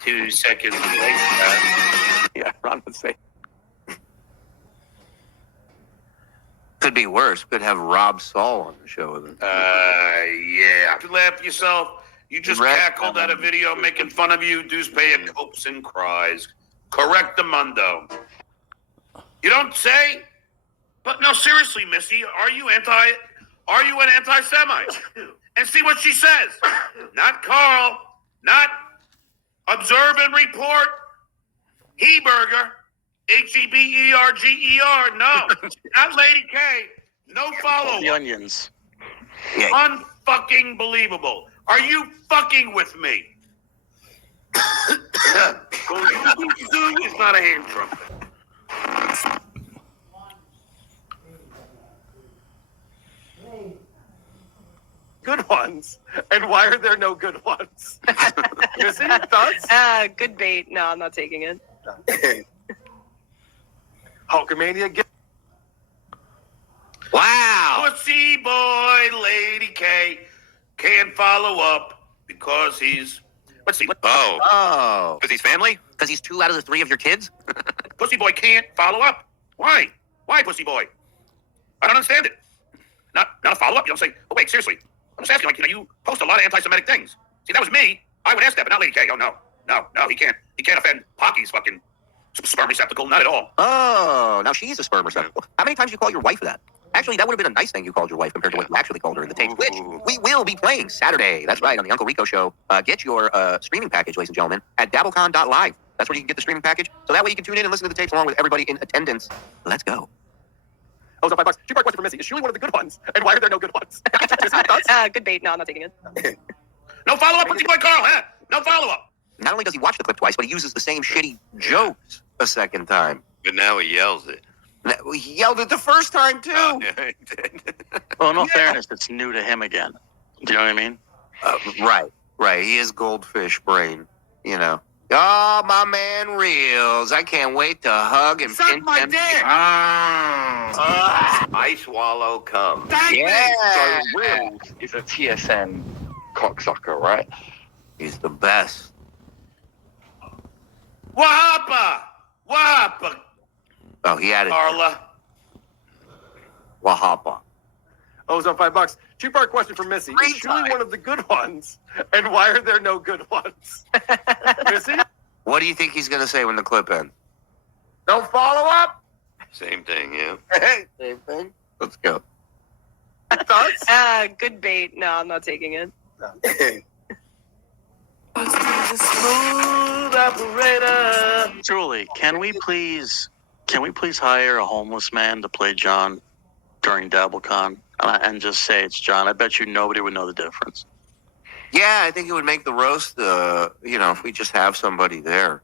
2 seconds later. Yeah, Ron would say. could be worse. Could have Rob Saul on the show with him. Yeah. You laugh yourself. You just Right. cackled at a video making fun of you. Deuce Paya copes and cries. Correctamundo. You don't say? But no, seriously, Missy, are you an anti-Semite? And see what she says. Not Carl. Not observe and report. Heberger. Heberger. No, not Lady K. No follow The up. onions. Unfucking believable. Are you fucking with me? It's not a hand trumpet. Good ones. And why are there no good ones? Missy, thoughts? Good bait. No, I'm not taking it. Hulkamania. Wow. Pussy boy, Lady K can't follow up because he's. Let's see. Oh. Because he's family? Because he's 2 out of the 3 of your kids? Pussy boy can't follow up. Why? Why, pussy boy? I don't understand it. Not a follow up. You don't say, oh, wait, seriously. I'm just asking, you post a lot of anti Semitic things. See, that was me. I would ask that, but not Lady K. Oh, no. No, he can't. He can't offend Pocky's fucking sperm receptacle. Not at all. Oh, now she's a sperm receptacle. How many times you call your wife that? Actually, that would have been a nice thing you called your wife compared to what you actually called her in the tape, which we will be playing Saturday. That's right, on the Uncle Rico Show. Get your streaming package, ladies and gentlemen, at dabblecon.live. That's where you can get the streaming package. So that way you can tune in and listen to the tapes along with everybody in attendance. Let's go. Oh, so $5. 2-part question for Missy. Is Shuli one of the good ones? And why are there no good ones? Missy, thoughts? Good bait. No, I'm not taking it. No follow up, pussy boy Carl, huh? No follow up. Not only does he watch the clip twice, but he uses the same shitty jokes a second time. But now he yells it. He yelled it the first time, too. Oh, yeah, he did. Well, in all fairness, it's new to him again. Do you know what I mean? Right. He is goldfish brain, you know. Oh, my man Reels. I can't wait to hug and Suck my dick. I swallow cum. Yeah. So Reels is a TSN cocksucker, right? He's the best. Wahapa. Oh, he added Carla. Wahapa. Oh, so $5. 2-part question for Missy. Is Shuli one of the good ones? And why are there no good ones? Missy? What do you think he's going to say when the clip ends? No follow up? Same thing, yeah. Hey, same thing. Let's go. Thoughts? Good bait. No, I'm not taking it. Smooth operator. Julie, can we please hire a homeless man to play John during DabbleCon and just say it's John? I bet you nobody would know the difference. Yeah, I think it would make the roast, if we just have somebody there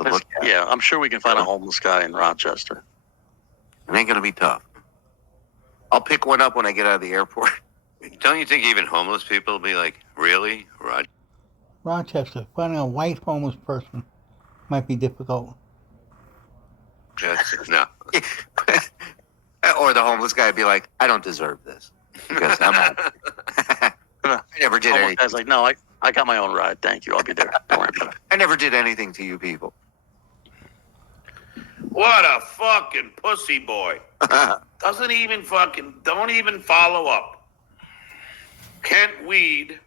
to look at. Yeah, I'm sure we can find a homeless guy in Rochester. It ain't going to be tough. I'll pick one up when I get out of the airport. Don't you think even homeless people will be like, really? Rochester, finding a white homeless person might be difficult. No. Or the homeless guy would be like, I don't deserve this. Because I'm out. I never did Homeless anything. guy's like, no, I got my own ride. Thank you. I'll be there. Don't worry about it. I never did anything to you people. What a fucking pussy boy. Don't even follow up. Kent Weed.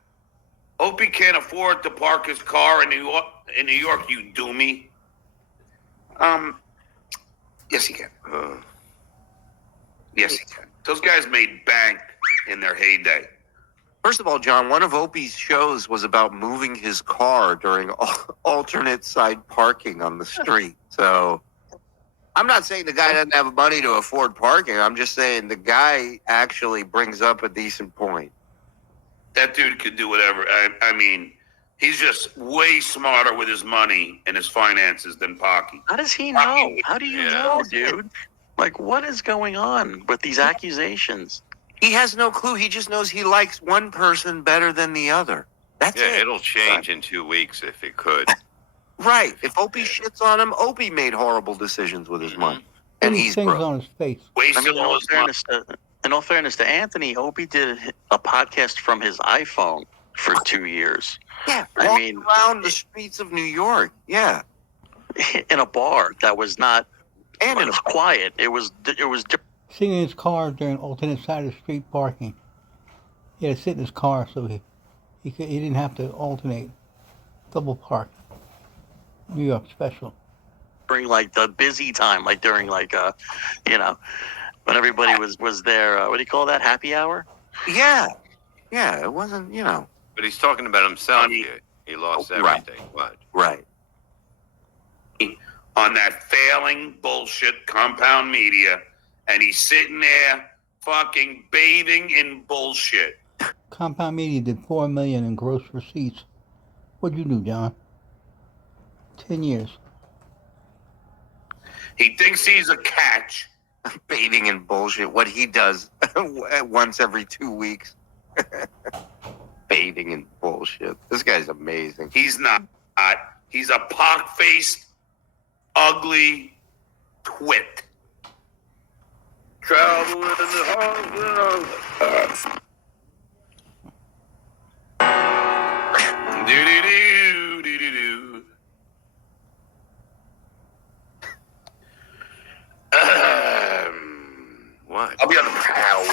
Opie can't afford to park his car in New York, you doomie. Yes, he can. Yes, he can. Those guys made bank in their heyday. First of all, John, one of Opie's shows was about moving his car during alternate side parking on the street. So I'm not saying the guy doesn't have money to afford parking. I'm just saying the guy actually brings up a decent point. That dude could do whatever. I mean, he's just way smarter with his money and his finances than Pocky. How does he know? How do you know, dude? Like, what is going on with these accusations? He has no clue. He just knows he likes one person better than the other. That's it. It'll change in 2 weeks if it could. Right. If Opie shits on him, Opie made horrible decisions with his money. And he's things broke. on his face. Wasted all his money. In all fairness to Anthony, Opie did a podcast from his iPhone for 2 years. Yeah, I mean, around the streets of New York. Yeah. In a bar that was not, And it was quiet. It was Sitting in his car during alternate side of the street parking. He had to sit in his car so he didn't have to alternate. Double park. New York special. during like the busy time, like during like when everybody was there. What do you call that? Happy hour? Yeah. Yeah, it wasn't, But he's talking about himself here. He lost everything. What? Right. on that failing bullshit compound media, and he's sitting there fucking bathing in bullshit. Compound Media did $4 million in gross receipts. What'd you do, John? 10 years. He thinks he's a catch. Bathing in bullshit. What he does once every 2 weeks. Bathing in bullshit. This guy's amazing. He's not. He's a pock-faced, ugly twit. Travel in the do-do-do, What? I'll be on the prowl.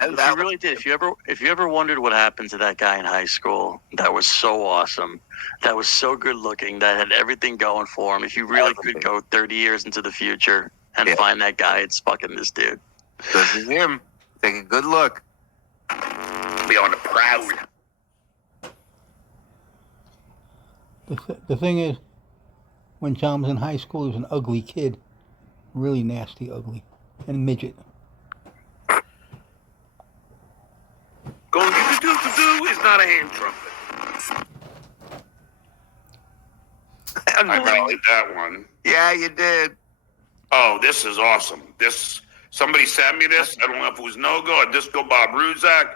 If you really did, if you ever wondered what happened to that guy in high school, that was so awesome, that was so good looking, that had everything going for him. If you really could go 30 years into the future and find that guy, it's fucking this dude. This is him. Take a good look. Be on the prowl. The thing is, when John was in high school, he was an ugly kid. Really nasty ugly. And a midget. Going do is not a hand trumpet. I rallied that one. Yeah, you did. Oh, this is awesome. Somebody sent me this. I don't know if it was Nogo or Disco Bob Ruzak,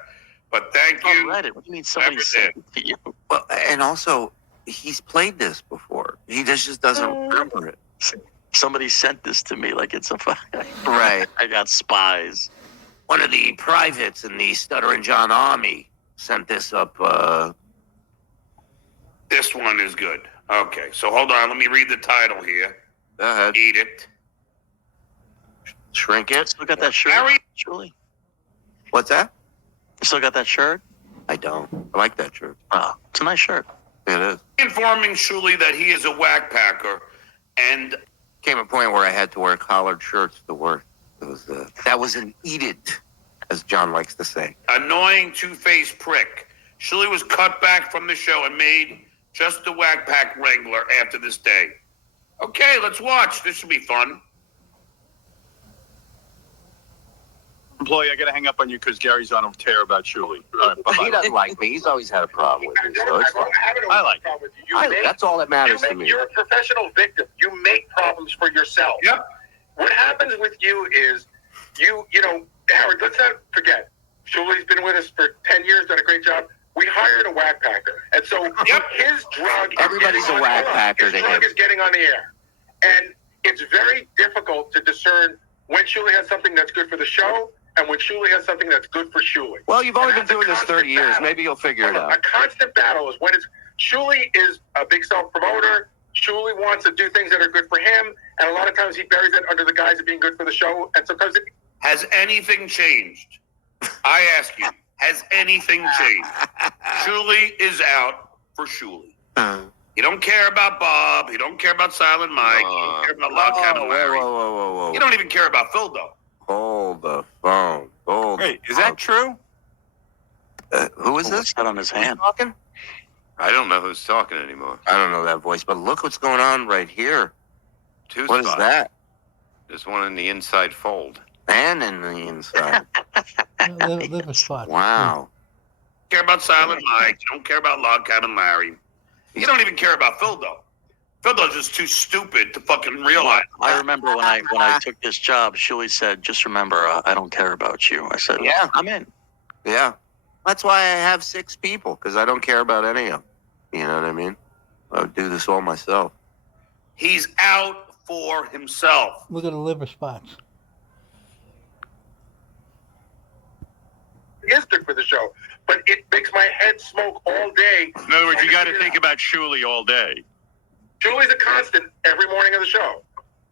but thank you. I read it. What do you mean somebody sent it to you? Well, and also, he's played this before. He just doesn't remember it. Somebody sent this to me like it's a Right. I got spies. One of the privates in the Stuttering John Army sent this up. This one is good. Okay, so hold on. Let me read the title here. Go ahead. Eat it. Shrink it. Still got that shirt, Harry? Julie? What's that? You still got that shirt? I don't. I like that shirt. Oh, it's a nice shirt. It is. Informing Shuli that he is a whack packer, and Came a point where I had to wear collared shirts to work. That was an eat it, as John likes to say. annoying two-faced prick. Shuli was cut back from the show and made just the whack pack wrangler after this day. Okay, let's watch. This should be fun. Employee, I got to hang up on you because Gary's on a tear about Shuli. All right, bye-bye. He doesn't like me. He's always had a problem with me. So it's fine. I like That's all that matters to me. You're a professional victim. You make problems for yourself. Yep. What happens with you is you know, Howard, let's not forget, Shuli's been with us for 10 years, done a great job. We hired a whack packer. And so his drug Everybody's a whack packer to his drug him. is getting on the air. And it's very difficult to discern when Shuli has something that's good for the show and when Shuli has something that's good for Shuli. Well, you've only And been that's a doing this 30 years. battle. Maybe you'll figure it A out. constant battle is when it's Shuli is a big self-promoter. Shuli wants to do things that are good for him, and a lot of times he buries it under the guise of being good for the show. And sometimes it, Has anything changed? I ask you, has anything changed? Shuli is out for Shuli. He don't care about Bob. He don't care about Silent Mike. He don't care about Loud Cat and Larry. Whoa. He don't even care about Phil, though. Hold the phone. Hold Wait, is that true? who is Oh, this? what's that on his hand? Talking? I don't know who's talking anymore. I don't know that voice, but look what's going on right here. Two What is spots. that? There's one in the inside fold. And in the inside. Liver spots. Wow. Care about Silent Mike. You don't care about Loud Cat and Larry. You don't even care about Phil, though. Phil, though, just too stupid to fucking realize. I remember when I took this job, Shuli said, "Just remember, I don't care about you." I said, Yeah. I'm in." Yeah. That's why I have 6 people, because I don't care about any of them. You know what I mean? I would do this all myself. He's out for himself. Look at the liver spots. is good for the show, but it makes my head smoke all day. In other words, you got to think about Shuli all day. Julie's a constant every morning of the show.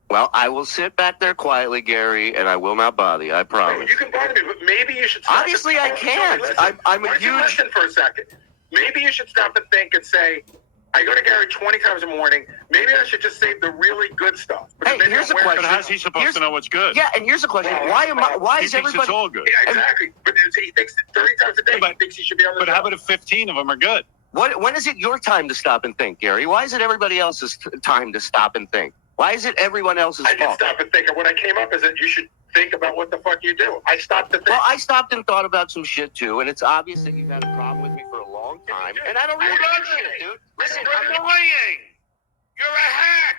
Well, I will sit back there quietly, Gary, and I will not bother you. I promise. You can bother me, but maybe you should stop. Obviously, I can't. Listen, I'm a why don't you huge... listen for a second. Maybe you should stop and think and say, I go to Gary 20 times a morning. Maybe I should just save the really good stuff. Hey, here's a question. But how's he supposed to know what's good? Yeah, and here's a question. Why He is thinks everybody... it's all good. Yeah, exactly. But he thinks that 30 times a day, he thinks he should be on the But show. how about if 15 of them are good? When is it your time to stop and think, Gary? Why is it everybody else's time to stop and think? Why is it everyone else's I did fault? stop and think. And what I came up is that you should think about what the fuck you do. I stopped to think. Well, I stopped and thought about some shit too, and it's obvious that you've had a problem with me for a long time, and I don't really give a shit, dude. Listen, You're annoying. You're a hack.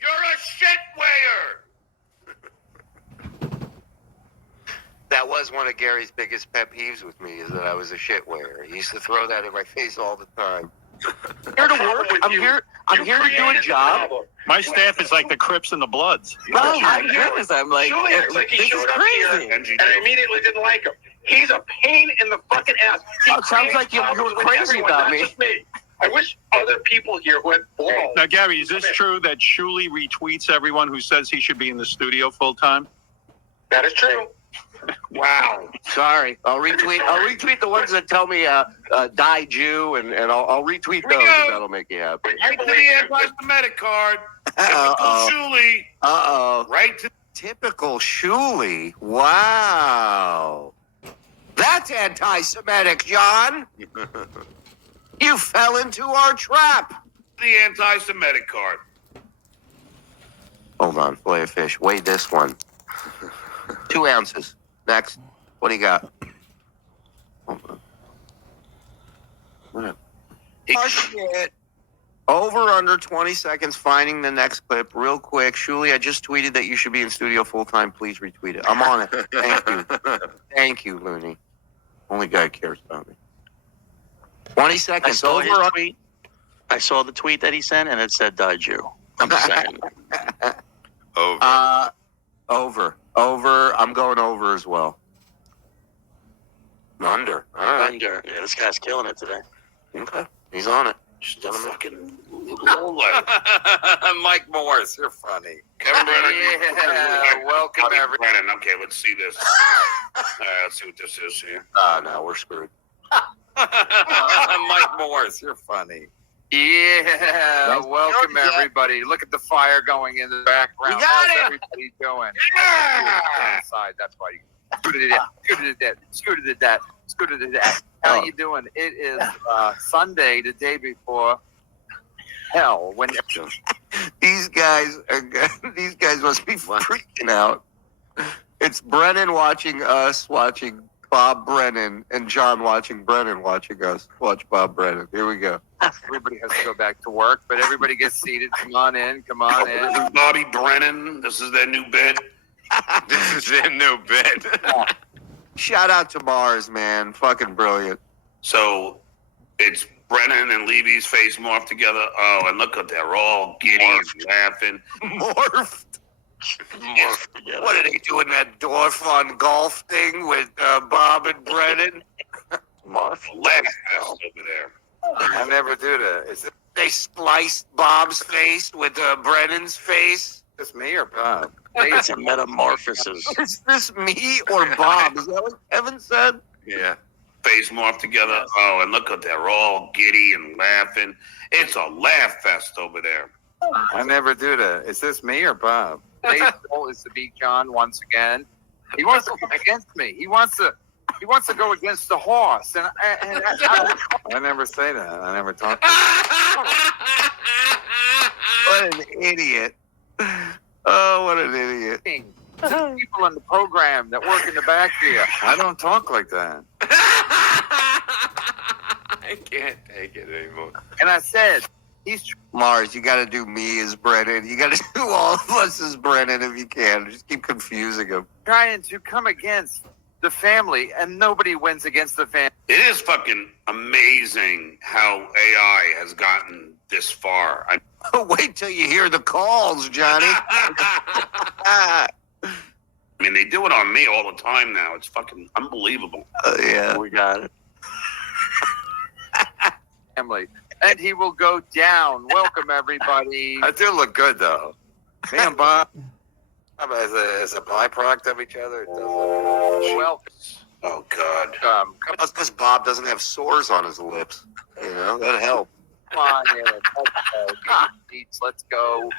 You're a shit wearer. that was one of Gary's biggest pet peeves with me, is that I was a shit wearer. He used to throw that in my face all the time. I'm here to work. I'm here to do a job. My staff is like the Crips and the Bloods. No, I'm here because I'm like, Julie acts like he this is showed up here, crazy. and I immediately didn't like him. He's a pain in the fucking ass. He Oh, it sounds like you're problems with crazy everyone, about not me. just me. I wish other people here who had balls. Now, Gary, is this true that Shuley retweets everyone who says he should be in the studio full time? That is true. Wow. Sorry. I'll retweet the ones that tell me die Jew, and I'll retweet those if that'll make you happy. Right to the anti-Semitic card. Uh-oh. Shuley. Uh-oh. Right to Typical Shuley. Wow. That's anti-Semitic, John. You fell into our trap. the anti-Semitic card. Hold on, fillet of fish. Weigh this one. 2 ounces. Next. What do you got? Hold on. What? Oh, shit. Over under 20 seconds, finding the next clip real quick. Shuli, I just tweeted that you should be in studio full time. Please retweet it. I'm on it. Thank you. Thank you, Looney. Only guy who cares about me. 20 seconds. I saw the tweet that he sent, and it said "Die Jew." I'm just saying. Over. Over. I'm going over as well. Under. All right. Under. Yeah, this guy's killing it today. Okay. He's on it. Just a fucking Mike Morris, you're funny. Kevin Brennan. Yeah, welcome everyone. Brennan. Okay, let's see this. Let's see what this is here. No, we're screwed. Mike Morris, you're funny. Yeah, welcome everybody. Look at the fire going in the background. You got How's it. everybody doing? Yeah. Inside, that's why you scooted it that, scooted it that. How you doing? It is Sunday, the day before hell. When These guys must be freaking out. It's Brennan watching us, watching Bob Brennan, and John watching Brennan watching us. Watch Bob Brennan. Here we go. everybody has to go back to work, but everybody gets seated. Come on in. This is Bobby Brennan. This is their new bit. This is their new bit. Shout out to Mars, man. Fucking brilliant. So it's Brennan and Levy's face morphed together. Oh, and look at they're all giddy and laughing. Morphed. What are they doing that Dorf on golf thing with Bob and Brennan? Laugh over there. I never do that. Is it They spliced Bob's face with Brennan's face. just me or Bob? It's a metamorphosis. Is this me or Bob? Is that what Kevin said? Yeah. Face morphed together. Oh, and look at they're all giddy and laughing. It's a laugh fest over there. I never do that. Is this me or Bob? Today's goal is to beat John once again. He wants to go against me. He wants to go against the horse. And I never say that. I never talk. What an idiot. Oh, what an idiot. There's people on the program that work in the back here. I don't talk like that. I can't take it anymore. And I said, Mars, you got to do me as Brennan. You got to do all of us as Brennan if you can. Just keep confusing him. trying to come against the family, and nobody wins against the family. It is fucking amazing how AI has gotten this far. Wait till you hear the calls, Johnny. I mean, they do it on me all the time now. It's fucking unbelievable. Yeah. We got it. Family. And he will go down. Welcome, everybody. I do look good, though. Me and Bob. As a byproduct of each other, it does Welcome. Oh, God. That's because Bob doesn't have sores on his lips. You know, that helps. Come on, let's go.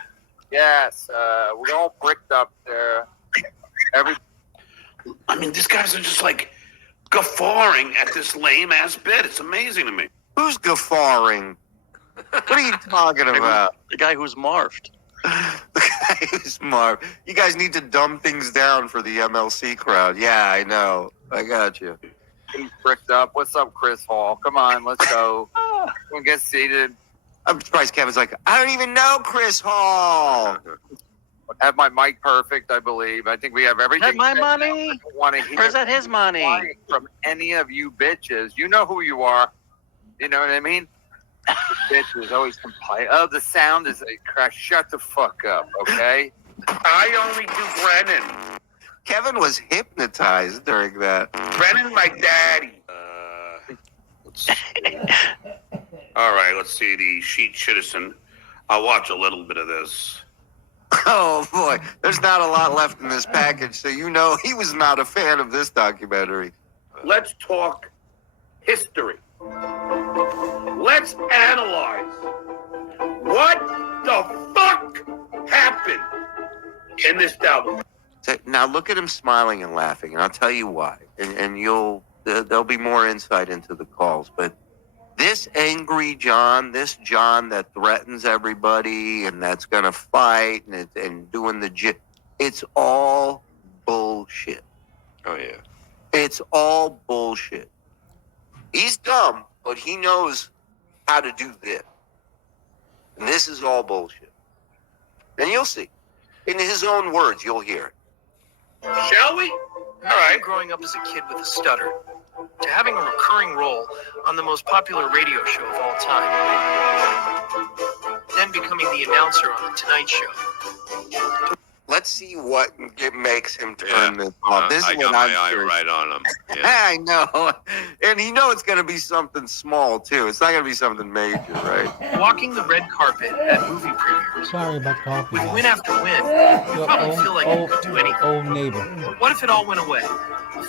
Yes, we're all bricked up there. I mean, these guys are just like guffawing at this lame ass bit. It's amazing to me. Who's guffawing? What are you talking about? The guy who's morphed. The Nice, Marv. You guys need to dumb things down for the MLC crowd. Yeah, I know. I got you. He's bricked up. What's up, Chris Hall? Come on, let's go. We'll get seated. I'm surprised Kevin's like, I don't even know Chris Hall. Have my mic perfect, I believe. I think we have everything. Is that my money? I don't want to hear Or is that his money? from any of you bitches. You know who you are. You know what I mean? The bitches always complain. Oh, the sound is a crash. Shut the fuck up, okay? I only do Brennan. Kevin was hypnotized during that. Brennan, my daddy. All right, let's see the Sheet Citizen. I'll watch a little bit of this. Oh boy, there's not a lot left in this package, so you know he was not a fan of this documentary. Let's talk history. Let's analyze what the fuck happened in this album. So, now look at him smiling and laughing, and I'll tell you why. And there'll be more insight into the calls, but this angry John, this John that threatens everybody and that's gonna fight and doing it's all bullshit. Oh yeah. It's all bullshit. He's dumb, but he knows how to do this. And this is all bullshit. And you'll see. In his own words, you'll hear it. Shall we? All right. Growing up as a kid with a stutter, to having a recurring role on the most popular radio show of all time, then becoming the announcer on The Tonight Show. Let's see what it makes him turn this off. This I is got what my I'm eye curious. right on him. Yeah. I know. And you know it's going to be something small, too. It's not going to be something major, right? Walking the red carpet at movie premieres. Sorry about talking. With win after win, you Your probably feel like you could do anything. old neighbor. But what if it all went away?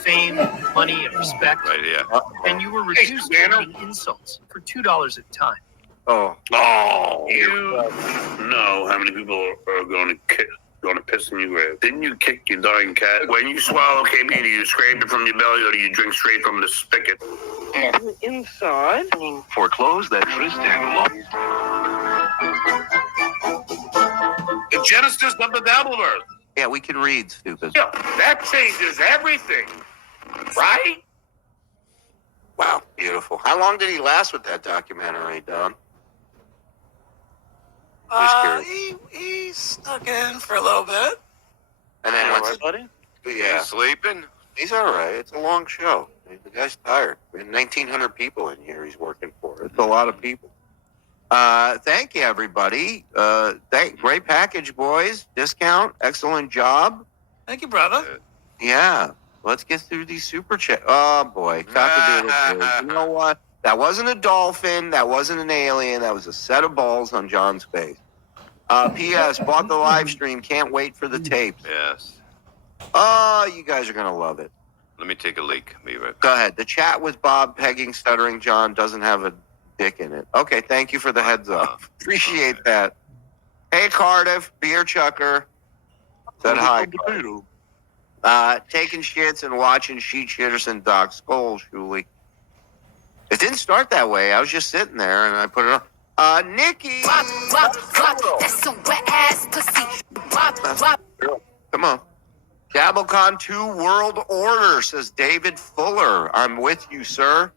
Fame, money, and respect. Right here. And you were reduced to reading insults for $2 at a time. Oh. You know how many people are going to piss in your grave. Didn't you kick your dying cat? When you swallow KB, do you scrape it from your belly or do you drink straight from the spigot? Inside. Foreclose that Tristan law. The Genesis of the Dabbleverse. Yeah, we can read, stupid. Yeah, that changes everything. Right? Wow, beautiful. How long did he last with that documentary, Don? He stuck in for a little bit. And then what's buddy? Yeah, Sleeping? he's all right. It's a long show. The guy's tired. We had 1,900 people in here he's working for. It's a lot of people. Thank you, everybody. Great package, boys. Discount. Excellent job. Thank you, brother. Yeah. Let's get through these super chat. Oh, boy. Cock-a-doodle-doo. You know what? That wasn't a dolphin. That wasn't an alien. That was a set of balls on John's face. P.S. Bought the live stream. Can't wait for the tapes. Yes. Oh, you guys are going to love it. Let me take a leak. Be right back. Go ahead. The chat with Bob pegging stuttering John doesn't have a dick in it. Okay, thank you for the heads up. Appreciate that. Hey, Cardiff, beer chucker. Said hi. Taking shits and watching Sheet Shitterson Doc Skull, Shuli. It didn't start that way. I was just sitting there and I put it on. Nikki! That's some wet ass pussy. Come on. Dabblecon 2 World Order, says David Fuller. I'm with you, sir.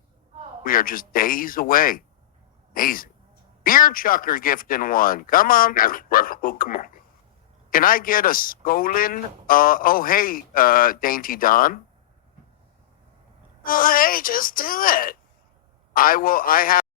We are just days away. Amazing. Beer chucker gifting one. Come on. That's wonderful. Come on. Can I get a Skolin? Hey, Dainty Don. Oh, hey, just do it. I have